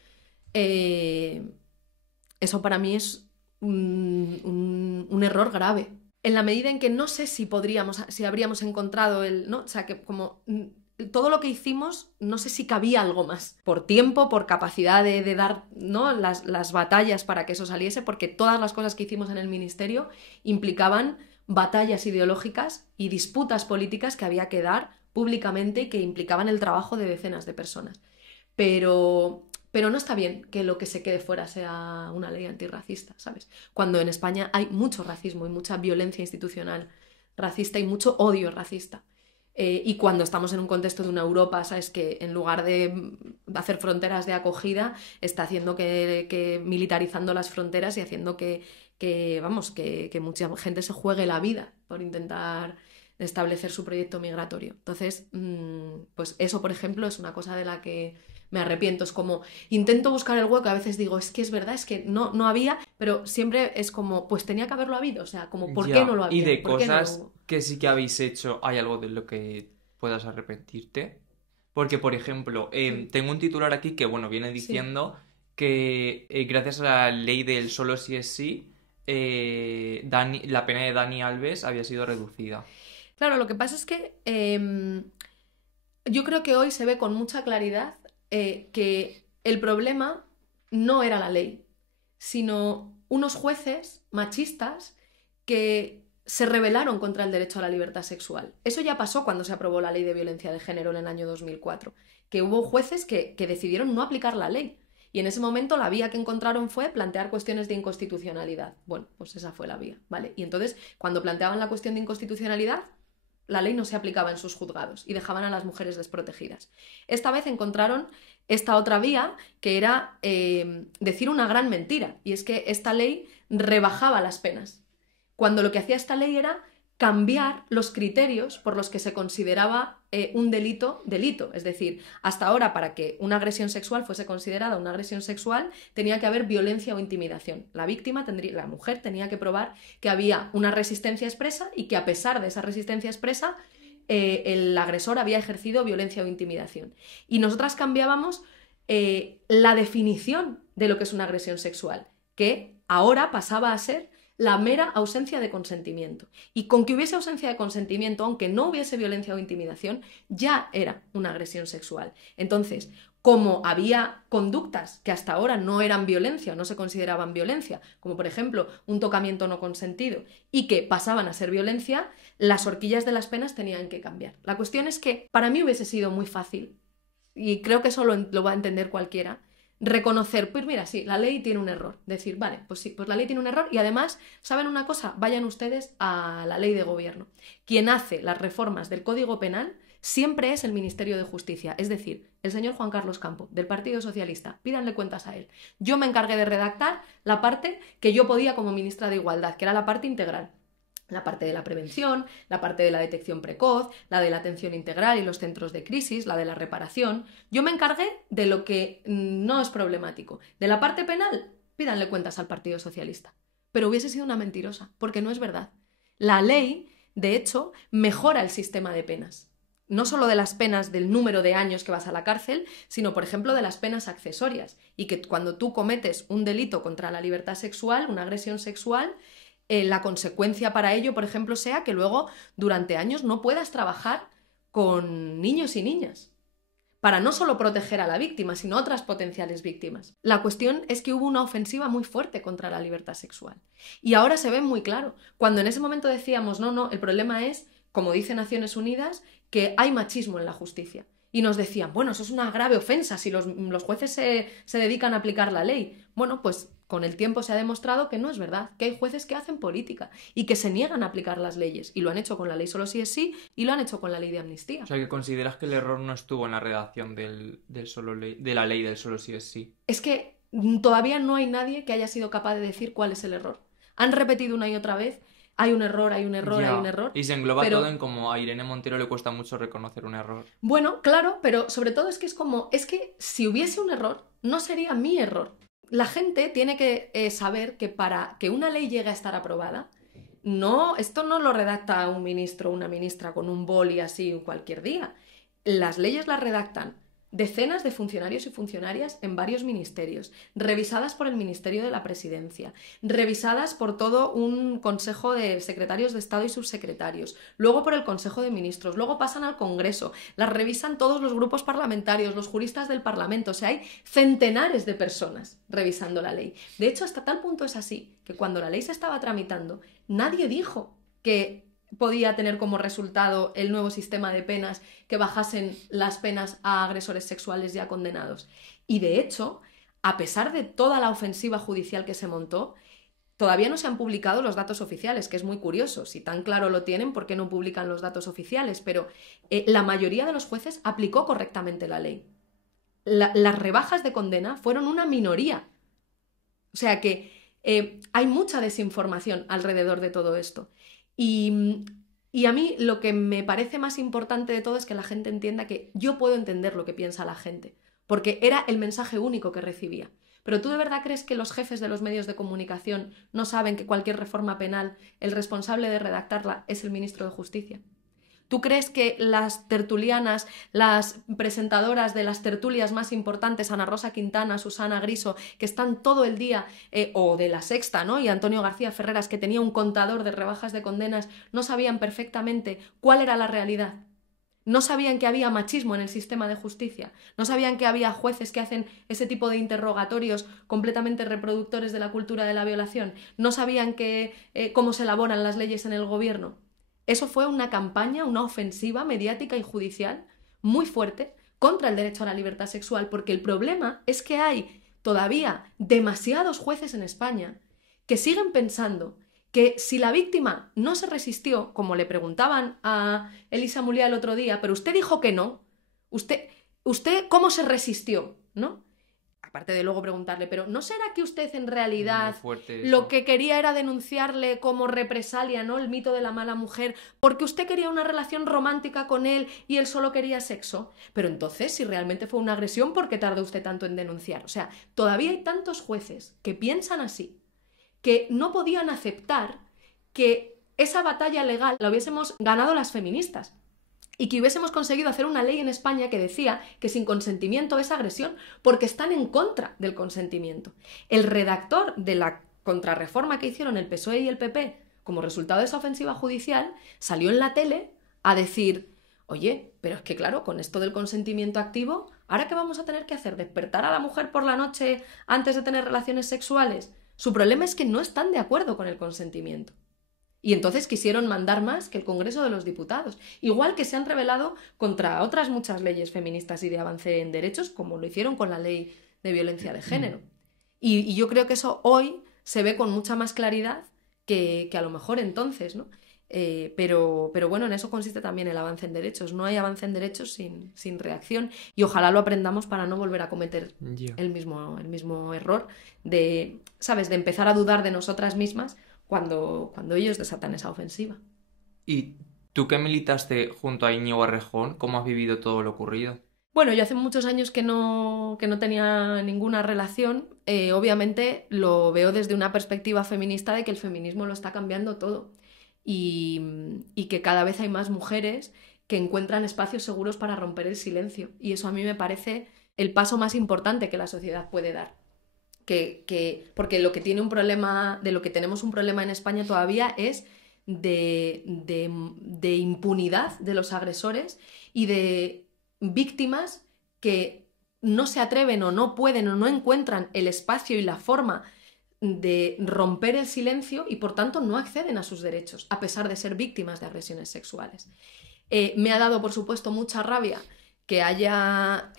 eso para mí es un error grave. En la medida en que no sé si habríamos encontrado ¿no? O sea, que como todo lo que hicimos, no sé si cabía algo más. Por tiempo, por capacidad de dar, ¿no? las batallas para que eso saliese, porque todas las cosas que hicimos en el ministerio implicaban batallas ideológicas y disputas políticas que había que dar públicamente y que implicaban el trabajo de decenas de personas. Pero no está bien que lo que se quede fuera sea una ley antirracista, ¿sabes? Cuando en España hay mucho racismo y mucha violencia institucional racista y mucho odio racista. Y cuando estamos en un contexto de una Europa, ¿sabes? Que en lugar de hacer fronteras de acogida, está haciendo que militarizando las fronteras y haciendo que mucha gente se juegue la vida por intentar establecer su proyecto migratorio. Entonces, pues eso, por ejemplo, es una cosa de la que me arrepiento. Es como, intento buscar el hueco, a veces digo, es que es verdad, es que no había, pero siempre es como, pues tenía que haberlo habido, o sea, como, ¿por qué no lo había? Y de cosas que sí que habéis hecho, ¿hay algo de lo que puedas arrepentirte? Porque, por ejemplo, tengo un titular aquí que, bueno, viene diciendo que gracias a la ley del solo sí es sí, la pena de Dani Alves había sido reducida. Claro, lo que pasa es que yo creo que hoy se ve con mucha claridad que el problema no era la ley, sino unos jueces machistas que se rebelaron contra el derecho a la libertad sexual. Eso ya pasó cuando se aprobó la ley de violencia de género en el año 2004, que hubo jueces que decidieron no aplicar la ley. Y en ese momento la vía que encontraron fue plantear cuestiones de inconstitucionalidad. Bueno, pues esa fue la vía, ¿vale? Y entonces, cuando planteaban la cuestión de inconstitucionalidad, la ley no se aplicaba en sus juzgados y dejaban a las mujeres desprotegidas. Esta vez encontraron esta otra vía, que era decir una gran mentira, y es que esta ley rebajaba las penas, cuando lo que hacía esta ley era cambiar los criterios por los que se consideraba un delito. Es decir, hasta ahora, para que una agresión sexual fuese considerada una agresión sexual, tenía que haber violencia o intimidación. La mujer tenía que probar que había una resistencia expresa y que, a pesar de esa resistencia expresa, el agresor había ejercido violencia o intimidación. Y nosotras cambiábamos la definición de lo que es una agresión sexual, que ahora pasaba a ser la mera ausencia de consentimiento. Y con que hubiese ausencia de consentimiento, aunque no hubiese violencia o intimidación, ya era una agresión sexual. Entonces, como había conductas que hasta ahora no eran violencia o no se consideraban violencia, como por ejemplo un tocamiento no consentido, y que pasaban a ser violencia, las horquillas de las penas tenían que cambiar. La cuestión es que para mí hubiese sido muy fácil, y creo que eso lo va a entender cualquiera, reconocer, pues mira, sí, la ley tiene un error. Decir, vale, pues sí, pues la ley tiene un error y además, ¿saben una cosa? Vayan ustedes a la ley de gobierno. Quien hace las reformas del Código Penal siempre es el Ministerio de Justicia, es decir, el señor Juan Carlos Campo, del Partido Socialista. Pídanle cuentas a él. Yo me encargué de redactar la parte que yo podía como ministra de Igualdad, que era la parte integral. La parte de la prevención, la parte de la detección precoz, la de la atención integral y los centros de crisis, la de la reparación. Yo me encargué de lo que no es problemático. De la parte penal, pídanle cuentas al Partido Socialista. Pero hubiese sido una mentirosa, porque no es verdad. La ley, de hecho, mejora el sistema de penas. No solo de las penas del número de años que vas a la cárcel, sino, por ejemplo, de las penas accesorias. Y que cuando tú cometes un delito contra la libertad sexual, una agresión sexual, la consecuencia para ello, por ejemplo, sea que luego durante años no puedas trabajar con niños y niñas, para no solo proteger a la víctima, sino a otras potenciales víctimas. La cuestión es que hubo una ofensiva muy fuerte contra la libertad sexual. Y ahora se ve muy claro. Cuando en ese momento decíamos, no, el problema es, como dice Naciones Unidas, que hay machismo en la justicia. Y nos decían, bueno, eso es una grave ofensa si los jueces se dedican a aplicar la ley. Bueno, pues con el tiempo se ha demostrado que no es verdad, que hay jueces que hacen política y que se niegan a aplicar las leyes. Y lo han hecho con la ley solo si es sí y lo han hecho con la ley de amnistía. O sea, que consideras que el error no estuvo en la redacción de la ley del solo si es sí. Es que todavía no hay nadie que haya sido capaz de decir cuál es el error. Han repetido una y otra vez, hay un error, hay un error, hay un error. Y se engloba todo en como a Irene Montero le cuesta mucho reconocer un error. Bueno, claro, pero sobre todo es que si hubiese un error, no sería mi error. La gente tiene que saber que para que una ley llegue a estar aprobada, esto no lo redacta un ministro o una ministra con un boli así cualquier día. Las leyes las redactan decenas de funcionarios y funcionarias en varios ministerios, revisadas por el Ministerio de la Presidencia, revisadas por todo un consejo de secretarios de Estado y subsecretarios, luego por el Consejo de Ministros, luego pasan al Congreso, las revisan todos los grupos parlamentarios, los juristas del Parlamento, o sea, hay centenares de personas revisando la ley. De hecho, hasta tal punto es así que cuando la ley se estaba tramitando, nadie dijo que podía tener como resultado el nuevo sistema de penas que bajasen las penas a agresores sexuales ya condenados. Y de hecho, a pesar de toda la ofensiva judicial que se montó, todavía no se han publicado los datos oficiales, que es muy curioso. Si tan claro lo tienen, ¿por qué no publican los datos oficiales? Pero la mayoría de los jueces aplicó correctamente la ley. Las rebajas de condena fueron una minoría. O sea que hay mucha desinformación alrededor de todo esto. Y a mí lo que me parece más importante de todo es que la gente entienda que yo puedo entender lo que piensa la gente, porque era el mensaje único que recibía. Pero ¿tú de verdad crees que los jefes de los medios de comunicación no saben que cualquier reforma penal, el responsable de redactarla es el ministro de Justicia? ¿Tú crees que las tertulianas, las presentadoras de las tertulias más importantes, Ana Rosa Quintana, Susana Griso, que están todo el día, o de La Sexta, ¿no? Y Antonio García Ferreras, que tenía un contador de rebajas de condenas, no sabían perfectamente cuál era la realidad? No sabían que había machismo en el sistema de justicia, no sabían que había jueces que hacen ese tipo de interrogatorios completamente reproductores de la cultura de la violación, no sabían cómo se elaboran las leyes en el gobierno. Eso fue una campaña, una ofensiva mediática y judicial muy fuerte contra el derecho a la libertad sexual, porque el problema es que hay todavía demasiados jueces en España que siguen pensando que si la víctima no se resistió, como le preguntaban a Elisa Mulía el otro día, pero usted dijo que no, usted ¿cómo se resistió? ¿No? Aparte de luego preguntarle, pero ¿no será que usted en realidad lo que quería era denunciarle como represalia, ¿no? El mito de la mala mujer, porque usted quería una relación romántica con él y él solo quería sexo? Pero entonces, si realmente fue una agresión, ¿por qué tardó usted tanto en denunciar? O sea, todavía hay tantos jueces que piensan así, que no podían aceptar que esa batalla legal la hubiésemos ganado las feministas. Y que hubiésemos conseguido hacer una ley en España que decía que sin consentimiento es agresión, porque están en contra del consentimiento. El redactor de la contrarreforma que hicieron el PSOE y el PP como resultado de esa ofensiva judicial salió en la tele a decir, oye, pero es que claro, con esto del consentimiento activo, ¿ahora qué vamos a tener que hacer? ¿Despertar a la mujer por la noche antes de tener relaciones sexuales? Su problema es que no están de acuerdo con el consentimiento. Y entonces quisieron mandar más que el Congreso de los Diputados. Igual que se han rebelado contra otras muchas leyes feministas y de avance en derechos, como lo hicieron con la ley de violencia de género. Y yo creo que eso hoy se ve con mucha más claridad que a lo mejor entonces, ¿no? Pero bueno, en eso consiste también el avance en derechos. No hay avance en derechos sin reacción, y ojalá lo aprendamos para no volver a cometer el mismo error de, ¿sabes?, de empezar a dudar de nosotras mismas cuando ellos desatan esa ofensiva. ¿Y tú que militaste junto a Íñigo Errejón, cómo has vivido todo lo ocurrido? Bueno, yo hace muchos años que no tenía ninguna relación. Obviamente lo veo desde una perspectiva feminista de que el feminismo lo está cambiando todo y que cada vez hay más mujeres que encuentran espacios seguros para romper el silencio. Y eso a mí me parece el paso más importante que la sociedad puede dar. porque lo que tiene un problema, de lo que tenemos un problema en España todavía es de impunidad de los agresores y de víctimas que no se atreven o no pueden o no encuentran el espacio y la forma de romper el silencio y por tanto no acceden a sus derechos, a pesar de ser víctimas de agresiones sexuales. Me ha dado, por supuesto, mucha rabia que haya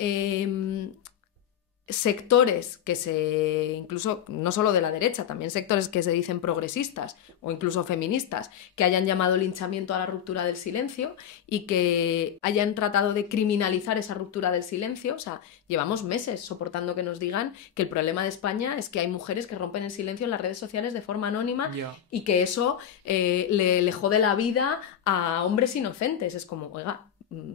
sectores que incluso no solo de la derecha, también sectores que se dicen progresistas o incluso feministas, que hayan llamado linchamiento a la ruptura del silencio y que hayan tratado de criminalizar esa ruptura del silencio. O sea, llevamos meses soportando que nos digan que el problema de España es que hay mujeres que rompen el silencio en las redes sociales de forma anónima y que eso le jode la vida a hombres inocentes. Es como, oiga,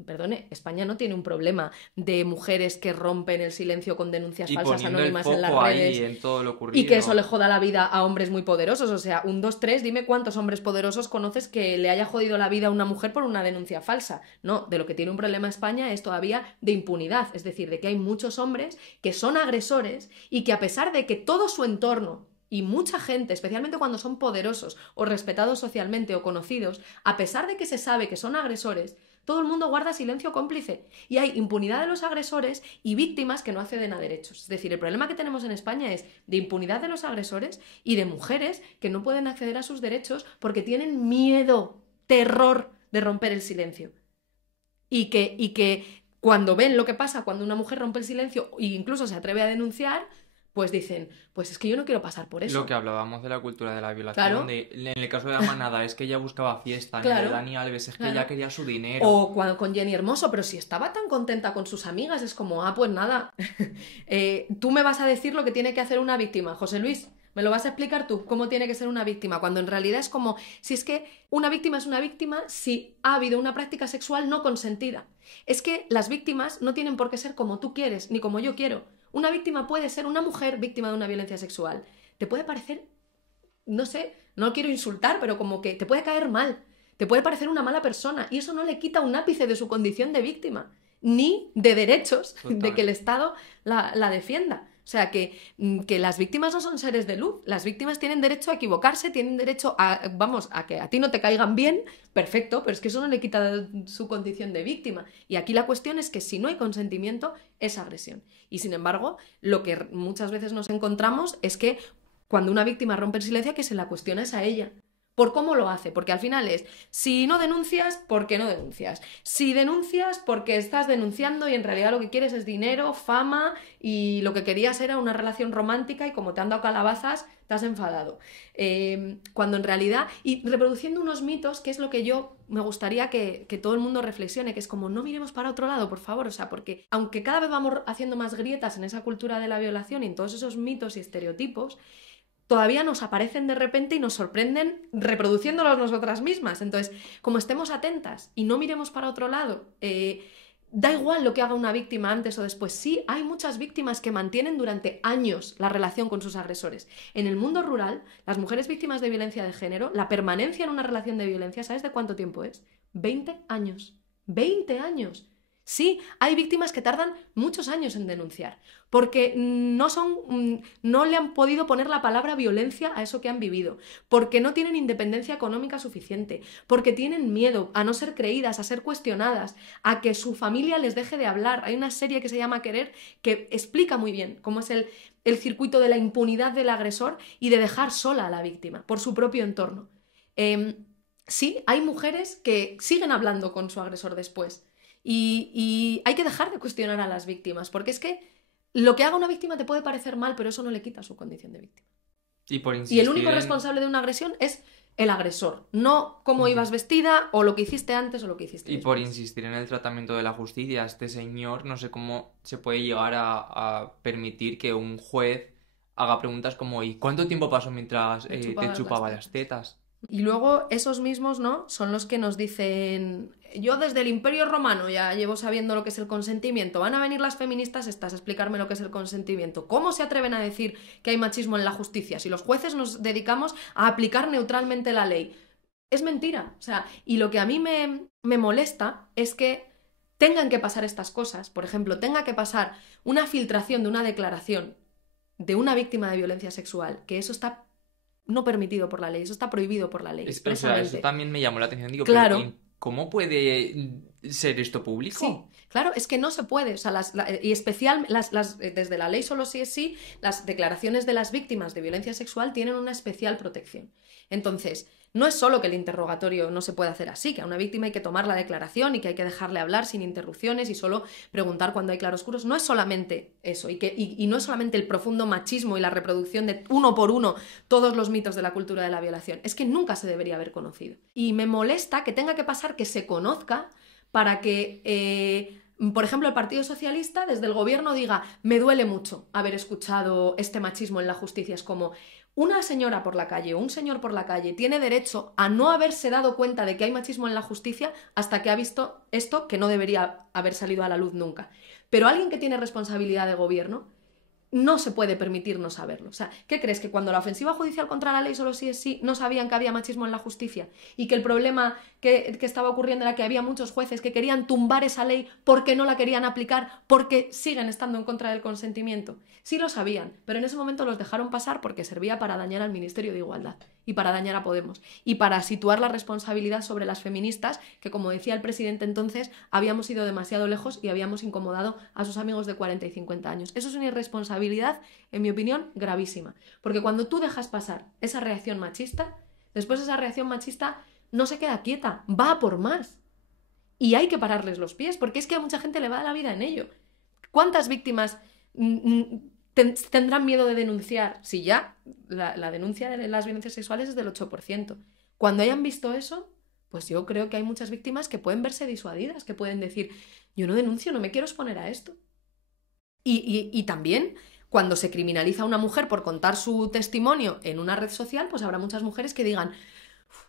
perdone, España no tiene un problema de mujeres que rompen el silencio con denuncias falsas anónimas en las redes en todo lo ocurrido. Y que eso le joda la vida a hombres muy poderosos. O sea, 1, 2, 3, dime cuántos hombres poderosos conoces que le haya jodido la vida a una mujer por una denuncia falsa. No, de lo que tiene un problema España es todavía de impunidad, es decir, de que hay muchos hombres que son agresores y que a pesar de que todo su entorno y mucha gente, especialmente cuando son poderosos o respetados socialmente o conocidos, a pesar de que se sabe que son agresores, todo el mundo guarda silencio cómplice y hay impunidad de los agresores y víctimas que no acceden a derechos. Es decir, el problema que tenemos en España es de impunidad de los agresores y de mujeres que no pueden acceder a sus derechos porque tienen miedo, terror de romper el silencio. Y que cuando ven lo que pasa cuando una mujer rompe el silencio e incluso se atreve a denunciar, pues dicen, pues es que yo no quiero pasar por eso. Lo que hablábamos de la cultura de la violación, claro. En el caso de la manada es que ella buscaba fiesta, en el de Dani Alves es que ella quería su dinero. O con Jenny Hermoso, pero si estaba tan contenta con sus amigas, es como, pues nada, tú me vas a decir lo que tiene que hacer una víctima, José Luis, ¿me lo vas a explicar tú cómo tiene que ser una víctima? Cuando en realidad es como, si es que una víctima es una víctima si ha habido una práctica sexual no consentida. Es que las víctimas no tienen por qué ser como tú quieres, ni como yo quiero. Una víctima puede ser una mujer víctima de una violencia sexual. Te puede parecer, no sé, no quiero insultar, pero como que te puede caer mal, te puede parecer una mala persona y eso no le quita un ápice de su condición de víctima, ni de derechos de que el Estado la defienda. O sea, que las víctimas no son seres de luz. Las víctimas tienen derecho a equivocarse, tienen derecho a que a ti no te caigan bien, perfecto, pero es que eso no le quita su condición de víctima. Y aquí la cuestión es que si no hay consentimiento, es agresión. Y sin embargo, lo que muchas veces nos encontramos es que cuando una víctima rompe el silencio, que se la cuestiona es a ella. ¿Por cómo lo hace? Porque al final es, si no denuncias, ¿por qué no denuncias? Si denuncias, porque estás denunciando y en realidad lo que quieres es dinero, fama y lo que querías era una relación romántica y como te han dado calabazas, te has enfadado. Cuando en realidad, y reproduciendo unos mitos, que es lo que yo me gustaría que todo el mundo reflexione, que es como no miremos para otro lado, por favor, o sea, porque aunque cada vez vamos haciendo más grietas en esa cultura de la violación y en todos esos mitos y estereotipos, todavía nos aparecen de repente y nos sorprenden reproduciéndolos nosotras mismas. Entonces, como estemos atentas y no miremos para otro lado, da igual lo que haga una víctima antes o después. Sí, hay muchas víctimas que mantienen durante años la relación con sus agresores. En el mundo rural, las mujeres víctimas de violencia de género, la permanencia en una relación de violencia, ¿sabes de cuánto tiempo es? 20 años. 20 años. Sí, hay víctimas que tardan muchos años en denunciar, porque no le han podido poner la palabra violencia a eso que han vivido, porque no tienen independencia económica suficiente, porque tienen miedo a no ser creídas, a ser cuestionadas, a que su familia les deje de hablar. Hay una serie que se llama Querer que explica muy bien cómo es el circuito de la impunidad del agresor y de dejar sola a la víctima por su propio entorno. Sí, hay mujeres que siguen hablando con su agresor después. Y hay que dejar de cuestionar a las víctimas, porque es que lo que haga una víctima te puede parecer mal, pero eso no le quita su condición de víctima. Y el único responsable de una agresión es el agresor, no cómo ibas vestida o lo que hiciste antes o lo que hiciste después. Por insistir en el tratamiento de la justicia, este señor, no sé cómo se puede llegar a permitir que un juez haga preguntas como ¿y cuánto tiempo pasó mientras te chupaba las tetas? Y luego esos mismos, ¿no?, son los que nos dicen, yo desde el Imperio Romano ya llevo sabiendo lo que es el consentimiento, van a venir las feministas estas a explicarme lo que es el consentimiento. ¿Cómo se atreven a decir que hay machismo en la justicia si los jueces nos dedicamos a aplicar neutralmente la ley? Es mentira. O sea, y lo que a mí me molesta es que tengan que pasar estas cosas. Por ejemplo, tenga que pasar una filtración de una declaración de una víctima de violencia sexual, que eso está no permitido por la ley, eso está prohibido por la ley. O sea, Expresamente. eso también me llamó la atención. Digo, Claro. pero ¿cómo puede ser esto público? Sí, claro, es que no se puede. O sea, desde la ley solo sí es sí, las declaraciones de las víctimas de violencia sexual tienen una especial protección. Entonces, no es solo que el interrogatorio no se puede hacer así, que a una víctima hay que tomar la declaración y que hay que dejarle hablar sin interrupciones y solo preguntar cuando hay claroscuros. No es solamente eso, y no es solamente el profundo machismo y la reproducción de uno por uno todos los mitos de la cultura de la violación. Es que nunca se debería haber conocido. Y me molesta que tenga que pasar que se conozca para que, por ejemplo, el Partido Socialista desde el gobierno diga: me duele mucho haber escuchado este machismo en la justicia. Es como: una señora por la calle o un señor por la calle tiene derecho a no haberse dado cuenta de que hay machismo en la justicia hasta que ha visto esto que no debería haber salido a la luz nunca. Pero alguien que tiene responsabilidad de gobierno no se puede permitir no saberlo. O sea, ¿qué crees? ¿Que cuando la ofensiva judicial contra la ley solo sí es sí no sabían que había machismo en la justicia? Y que el problema que estaba ocurriendo era que había muchos jueces que querían tumbar esa ley porque no la querían aplicar, porque siguen estando en contra del consentimiento. Sí lo sabían, pero en ese momento los dejaron pasar porque servía para dañar al Ministerio de Igualdad y para dañar a Podemos y para situar la responsabilidad sobre las feministas que, como decía el presidente entonces, habíamos ido demasiado lejos y habíamos incomodado a sus amigos de 40 y 50 años. Eso es una irresponsabilidad, en mi opinión, gravísima. Porque cuando tú dejas pasar esa reacción machista, después esa reacción machista no se queda quieta, va a por más. Y hay que pararles los pies, porque es que a mucha gente le va la vida en ello. ¿Cuántas víctimas tendrán miedo de denunciar? Si ya la denuncia de las violencias sexuales es del 8%. Cuando hayan visto eso, pues yo creo que hay muchas víctimas que pueden verse disuadidas, que pueden decir: yo no denuncio, no me quiero exponer a esto. Y también, cuando se criminaliza a una mujer por contar su testimonio en una red social, pues habrá muchas mujeres que digan: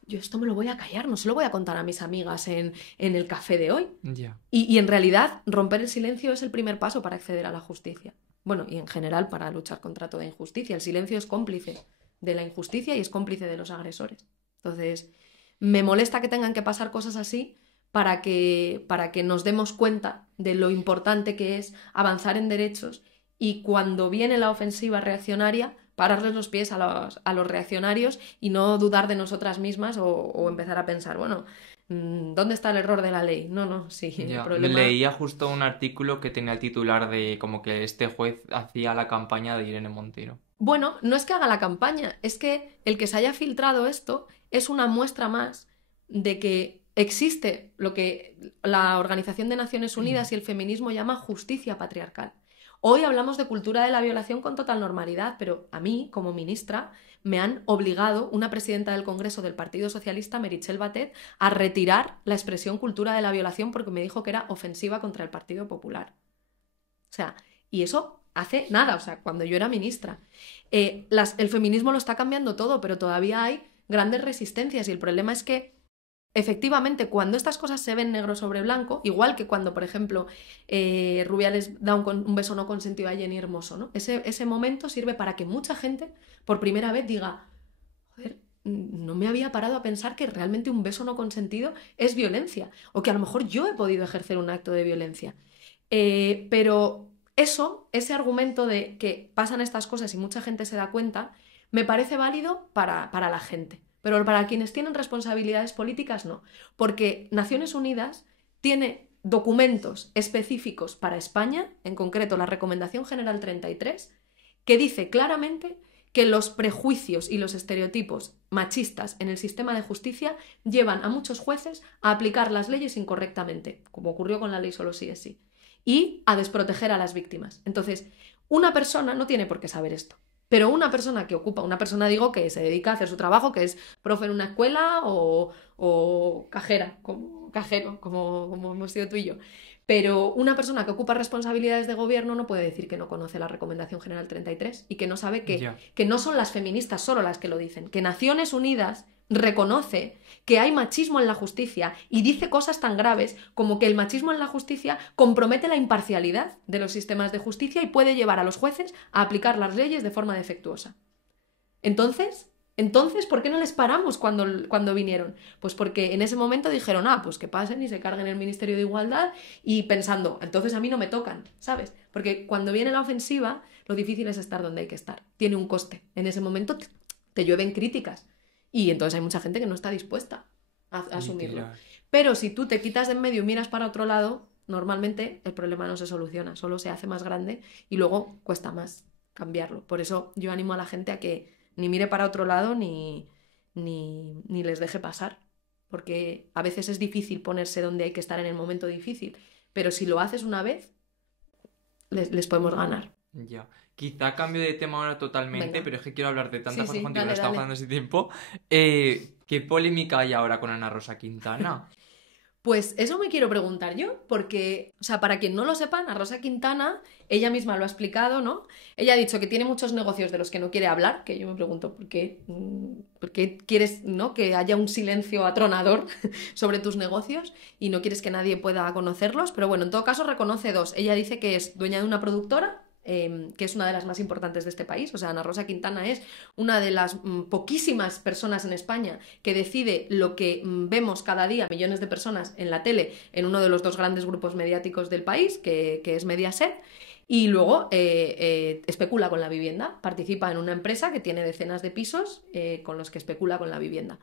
yo esto me lo voy a callar, no se lo voy a contar a mis amigas en el café de hoy. Ya. Y en realidad, romper el silencio es el primer paso para acceder a la justicia. Bueno, y en general para luchar contra toda injusticia. El silencio es cómplice de la injusticia y es cómplice de los agresores. Entonces, me molesta que tengan que pasar cosas así para que nos demos cuenta de lo importante que es avanzar en derechos, y cuando viene la ofensiva reaccionaria, pararles los pies a los reaccionarios y no dudar de nosotras mismas o empezar a pensar: bueno, ¿dónde está el error de la ley? No, sí, Ya. el problema... Leía justo un artículo que tenía el titular de como que este juez hacía la campaña de Irene Montero. Bueno, no es que haga la campaña, es que el que se haya filtrado esto es una muestra más de que existe lo que la Organización de Naciones Unidas y el feminismo llama justicia patriarcal. Hoy hablamos de cultura de la violación con total normalidad, pero a mí, como ministra, me han obligado una presidenta del Congreso del Partido Socialista, Meritxell Batet, a retirar la expresión cultura de la violación porque me dijo que era ofensiva contra el Partido Popular. O sea, y eso hace nada, o sea, cuando yo era ministra. El feminismo lo está cambiando todo, pero todavía hay grandes resistencias, y el problema es que efectivamente, cuando estas cosas se ven negro sobre blanco, igual que cuando, por ejemplo, Rubiales da un beso no consentido a Jenny Hermoso, ¿no? Ese momento sirve para que mucha gente, por primera vez, diga: joder, no me había parado a pensar que realmente un beso no consentido es violencia, o que a lo mejor yo he podido ejercer un acto de violencia. Pero ese argumento de que pasan estas cosas y mucha gente se da cuenta, me parece válido para la gente. Pero para quienes tienen responsabilidades políticas, no. Porque Naciones Unidas tiene documentos específicos para España, en concreto la Recomendación General 33, que dice claramente que los prejuicios y los estereotipos machistas en el sistema de justicia llevan a muchos jueces a aplicar las leyes incorrectamente, como ocurrió con la ley solo sí es sí, y a desproteger a las víctimas. Entonces, una persona no tiene por qué saber esto. Pero una persona digo, que se dedica a hacer su trabajo, que es profe en una escuela o cajera, cajero, como hemos sido tú y yo. Pero una persona que ocupa responsabilidades de gobierno no puede decir que no conoce la Recomendación General 33 y que no sabe que no son las feministas solo las que lo dicen, que Naciones Unidas reconoce que hay machismo en la justicia y dice cosas tan graves como que el machismo en la justicia compromete la imparcialidad de los sistemas de justicia y puede llevar a los jueces a aplicar las leyes de forma defectuosa. Entonces, ¿por qué no les paramos cuando vinieron? Pues porque en ese momento dijeron: pues que pasen y se carguen el Ministerio de Igualdad, y pensando: entonces a mí no me tocan, ¿sabes? Porque cuando viene la ofensiva Lo difícil es estar donde hay que estar. Tiene un coste. En ese momento te llueven críticas. Y entonces hay mucha gente que no está dispuesta a asumirlo. Literal. Pero si tú te quitas de en medio y miras para otro lado, normalmente el problema no se soluciona, solo se hace más grande y luego cuesta más cambiarlo. Por eso yo animo a la gente a que ni mire para otro lado ni les deje pasar. Porque a veces es difícil ponerse donde hay que estar en el momento difícil. Pero si lo haces una vez, les podemos ganar. Ya. Quizá cambio de tema ahora totalmente, Venga. pero es que quiero hablar de tantas Sí, cosas sí, contigo, no dale, estaba dale. pasando ese tiempo. ¿Qué polémica hay ahora con Ana Rosa Quintana? Pues eso me quiero preguntar yo, porque, o sea, para quien no lo sepa, Ana Rosa Quintana, ella misma lo ha explicado, ¿no? Ella ha dicho que tiene muchos negocios de los que no quiere hablar, que yo me pregunto por qué quieres, ¿no?, que haya un silencio atronador sobre tus negocios y no quieres que nadie pueda conocerlos, pero bueno, en todo caso reconoce dos. Ella dice que es dueña de una productora, que es una de las más importantes de este país. O sea, Ana Rosa Quintana es una de las poquísimas personas en España que decide lo que vemos cada día, millones de personas en la tele, en uno de los dos grandes grupos mediáticos del país, que es Mediaset. Y luego especula con la vivienda, participa en una empresa que tiene decenas de pisos con los que especula con la vivienda.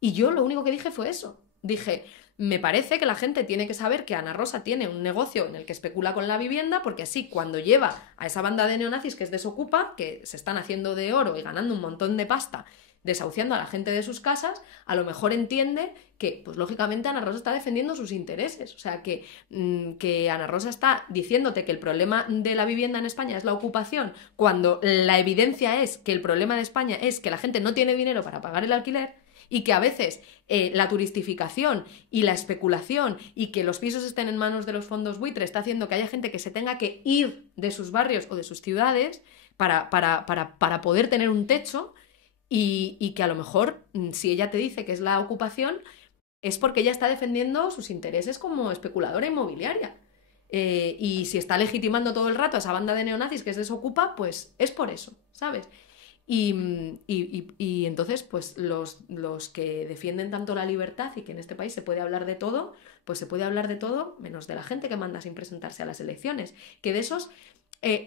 Y yo lo único que dije fue eso. Dije, me parece que la gente tiene que saber que Ana Rosa tiene un negocio en el que especula con la vivienda, porque así cuando lleva a esa banda de neonazis que es Desocupa, que se están haciendo de oro y ganando un montón de pasta, desahuciando a la gente de sus casas, a lo mejor entiende que, pues lógicamente, Ana Rosa está defendiendo sus intereses. O sea, que Ana Rosa está diciéndote que el problema de la vivienda en España es la ocupación, cuando la evidencia es que el problema de España es que la gente no tiene dinero para pagar el alquiler, y que a veces la turistificación y la especulación y que los pisos estén en manos de los fondos buitre está haciendo que haya gente que se tenga que ir de sus barrios o de sus ciudades para poder tener un techo y que a lo mejor, si ella te dice que es la ocupación, es porque ella está defendiendo sus intereses como especuladora inmobiliaria. Y si está legitimando todo el rato a esa banda de neonazis que es Desocupa, pues es por eso, ¿sabes? Y entonces, pues los que defienden tanto la libertad y que en este país se puede hablar de todo, pues se puede hablar de todo menos de la gente que manda sin presentarse a las elecciones. Que de esos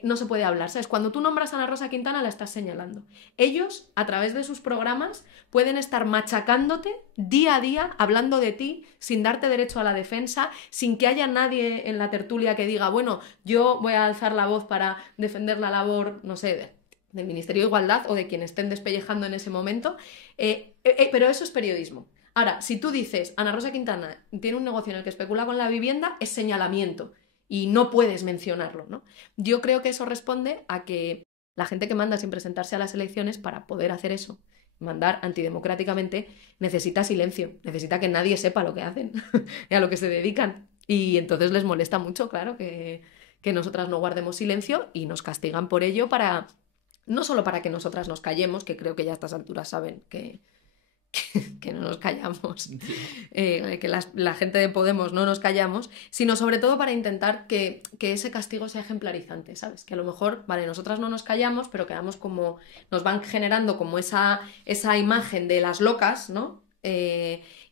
no se puede hablar, ¿sabes? Cuando tú nombras a Ana Rosa Quintana la estás señalando. Ellos, a través de sus programas, pueden estar machacándote día a día, hablando de ti, sin darte derecho a la defensa, sin que haya nadie en la tertulia que diga, bueno, yo voy a alzar la voz para defender la labor, no sé, del Ministerio de Igualdad o de quien estén despellejando en ese momento, pero eso es periodismo. Ahora, si tú dices, Ana Rosa Quintana tiene un negocio en el que especula con la vivienda, es señalamiento y no puedes mencionarlo, ¿no? Yo creo que eso responde a que la gente que manda sin presentarse a las elecciones, para poder hacer eso, mandar antidemocráticamente, necesita silencio, necesita que nadie sepa lo que hacen y a lo que se dedican. Y entonces les molesta mucho, claro, que nosotras no guardemos silencio y nos castigan por ello no solo para que nosotras nos callemos, que creo que ya a estas alturas saben que no nos callamos, que la gente de Podemos no nos callamos, sino sobre todo para intentar que ese castigo sea ejemplarizante, ¿sabes? Que a lo mejor, vale, nosotras no nos callamos, pero quedamos como, nos van generando como esa imagen de las locas, ¿no?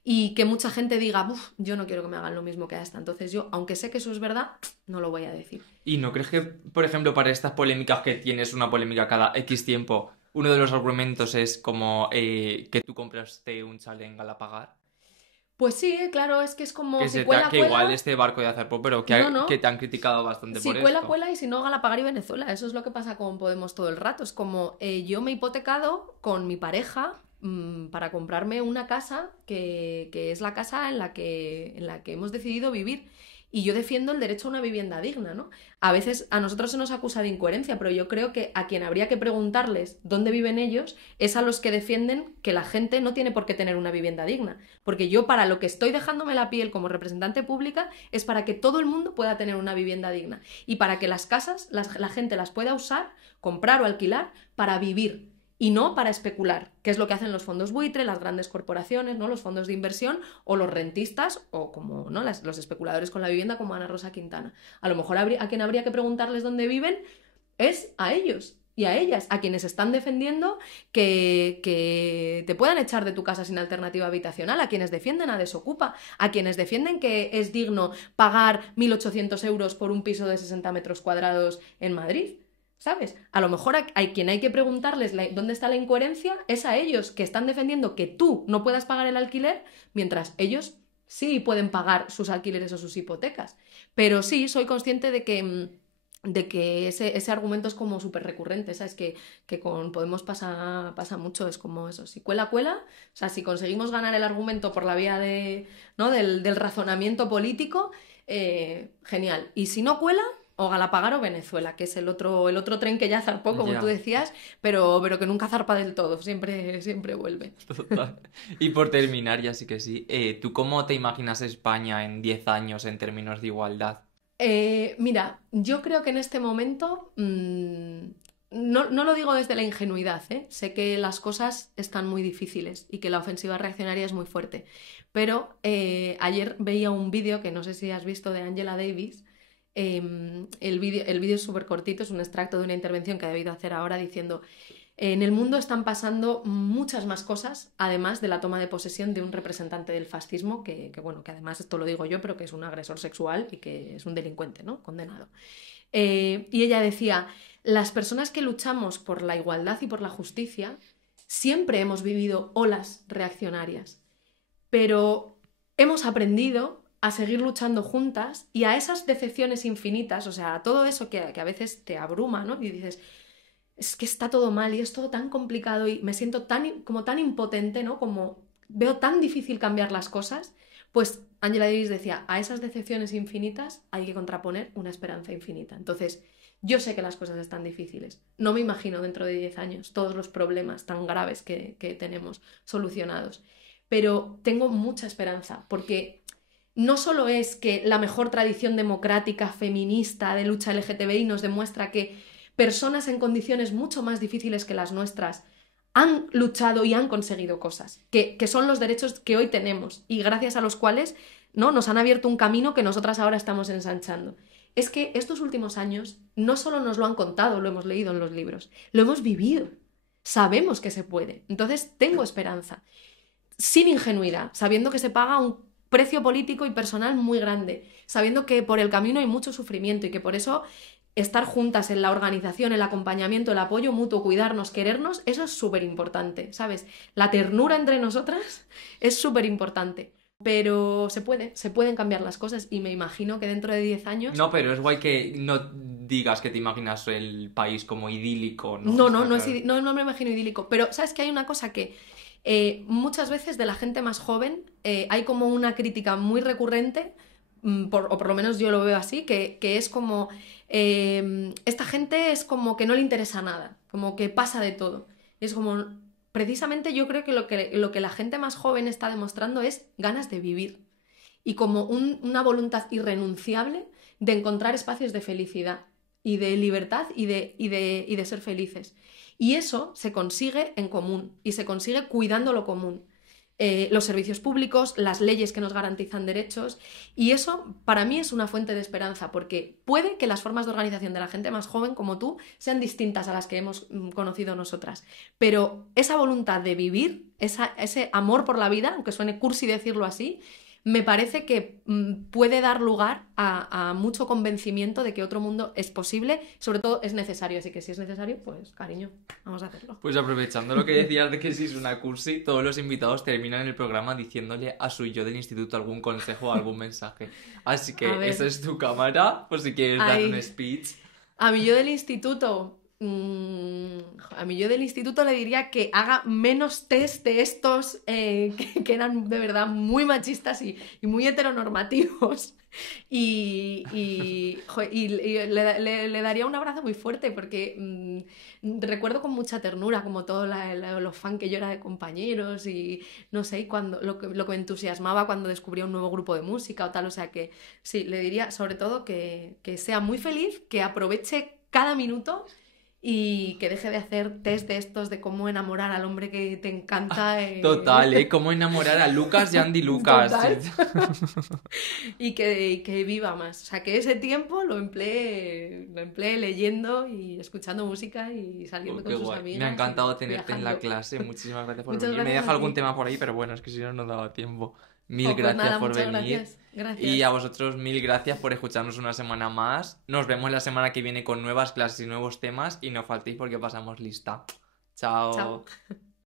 Y que mucha gente diga, yo no quiero que me hagan lo mismo que a esta. Entonces yo, aunque sé que eso es verdad, no lo voy a decir. ¿Y no crees que, por ejemplo, para estas polémicas que tienes una polémica cada X tiempo, uno de los argumentos es como que tú compraste un chalet en Galapagar? Pues sí, claro, es que es como Que, si cuela, igual este barco de Azarpo, pero No. que te han criticado bastante Si por cuela, esto. cuela y si no, Galapagar y Venezuela. Eso es lo que pasa con Podemos todo el rato. Es como yo me he hipotecado con mi pareja para comprarme una casa que es la casa en la que hemos decidido vivir. Y yo defiendo el derecho a una vivienda digna, ¿no? A veces a nosotros se nos acusa de incoherencia, pero yo creo que a quien habría que preguntarles dónde viven ellos es a los que defienden que la gente no tiene por qué tener una vivienda digna. Porque yo, para lo que estoy dejándome la piel como representante pública, es para que todo el mundo pueda tener una vivienda digna. Y para que las casas, la gente las pueda usar, comprar o alquilar para vivir. Y no para especular, que es lo que hacen los fondos buitre, las grandes corporaciones, ¿no? Los fondos de inversión o los rentistas o como, ¿no? los especuladores con la vivienda como Ana Rosa Quintana. A lo mejor a quien habría que preguntarles dónde viven es a ellos y a ellas, a quienes están defendiendo que te puedan echar de tu casa sin alternativa habitacional, a quienes defienden a Desocupa, a quienes defienden que es digno pagar 1.800 euros por un piso de 60 metros cuadrados en Madrid. ¿sabes? A lo mejor hay quien hay que preguntarles dónde está la incoherencia, es a ellos que están defendiendo que tú no puedas pagar el alquiler, mientras ellos sí pueden pagar sus alquileres o sus hipotecas. Pero sí, soy consciente de que ese argumento es como súper recurrente, ¿sabes? Que con Podemos pasa mucho, es como eso, si cuela, cuela, o sea, si conseguimos ganar el argumento por la vía ¿no? del razonamiento político, genial. Y si no cuela, o Galapagar o Venezuela, que es el otro tren que ya zarpó, como tú decías, pero que nunca zarpa del todo, siempre vuelve. Total. Y por terminar, ya sí que sí, ¿tú cómo te imaginas España en 10 años en términos de igualdad? Mira, yo creo que en este momento, no lo digo desde la ingenuidad, ¿eh? Sé que las cosas están muy difíciles y que la ofensiva reaccionaria es muy fuerte, pero ayer veía un vídeo que no sé si has visto de Angela Davis. El vídeo es súper cortito, es un extracto de una intervención que ha debido hacer ahora diciendo: en el mundo están pasando muchas más cosas, además de la toma de posesión de un representante del fascismo, que bueno, que además esto lo digo yo, pero que es un agresor sexual y que es un delincuente, ¿no? Condenado. Y ella decía: las personas que luchamos por la igualdad y por la justicia siempre hemos vivido olas reaccionarias, pero hemos aprendido a seguir luchando juntas, y a esas decepciones infinitas, o sea, a todo eso que a veces te abruma, ¿no? Y dices, es que está todo mal y es todo tan complicado y me siento como tan impotente, ¿no? Como veo tan difícil cambiar las cosas. Pues Angela Davis decía, a esas decepciones infinitas hay que contraponer una esperanza infinita. Entonces, yo sé que las cosas están difíciles. No me imagino dentro de 10 años todos los problemas tan graves que tenemos solucionados. Pero tengo mucha esperanza, porque no solo es que la mejor tradición democrática, feminista, de lucha LGTBI nos demuestra que personas en condiciones mucho más difíciles que las nuestras han luchado y han conseguido cosas, que son los derechos que hoy tenemos y gracias a los cuales, ¿no?, nos han abierto un camino que nosotras ahora estamos ensanchando. Es que estos últimos años no solo nos lo han contado, lo hemos leído en los libros, lo hemos vivido. Sabemos que se puede. Entonces tengo esperanza. Sin ingenuidad, sabiendo que se paga un precio político y personal muy grande, sabiendo que por el camino hay mucho sufrimiento y que por eso estar juntas en la organización, el acompañamiento, el apoyo mutuo, cuidarnos, querernos, eso es súper importante, ¿sabes? La ternura entre nosotras es súper importante. Pero se pueden cambiar las cosas y me imagino que dentro de 10 años... No, pero es guay que no digas que te imaginas el país como idílico, ¿no? No me imagino idílico. Pero, ¿sabes? Que hay una cosa que muchas veces de la gente más joven hay como una crítica muy recurrente, o por lo menos yo lo veo así, que es como... esta gente es como que no le interesa nada, como que pasa de todo. Es como... Precisamente yo creo que lo que la gente más joven está demostrando es ganas de vivir y como una voluntad irrenunciable de encontrar espacios de felicidad y de libertad y de ser felices. Y eso se consigue en común y se consigue cuidando lo común. Los servicios públicos, las leyes que nos garantizan derechos, y eso para mí es una fuente de esperanza, porque puede que las formas de organización de la gente más joven como tú sean distintas a las que hemos conocido nosotras, pero esa voluntad de vivir, ese amor por la vida, aunque suene cursi decirlo así, me parece que puede dar lugar a mucho convencimiento de que otro mundo es posible, sobre todo es necesario, así que si es necesario, pues cariño, vamos a hacerlo. Pues aprovechando lo que decías de que si es una cursi, todos los invitados terminan el programa diciéndole a su yo del instituto algún consejo o algún mensaje. Así que esa es tu cámara, por si quieres dar un speech. A mi yo del instituto... A mí yo del instituto le diría que haga menos test de estos que eran de verdad muy machistas y muy heteronormativos y le daría un abrazo muy fuerte porque recuerdo con mucha ternura como todo los fan que yo era de compañeros y no sé, cuando lo que me entusiasmaba cuando descubría un nuevo grupo de música o tal, o sea que sí, le diría sobre todo que sea muy feliz, que aproveche cada minuto y que deje de hacer test de estos de cómo enamorar al hombre que te encanta. Total, cómo enamorar a Lucas y Andy Lucas. Y que viva más. O sea, que ese tiempo lo emplee leyendo y escuchando música y saliendo con sus amigas. Me ha encantado tenerte en la clase. Muchísimas gracias por venir. Me deja algún tema por ahí, pero bueno, es que si no, no daba tiempo. Mil gracias por venir. Gracias. Gracias. Y a vosotros 1000 gracias por escucharnos una semana más. Nos vemos la semana que viene con nuevas clases y nuevos temas y no faltéis porque pasamos lista. Chao. Chao.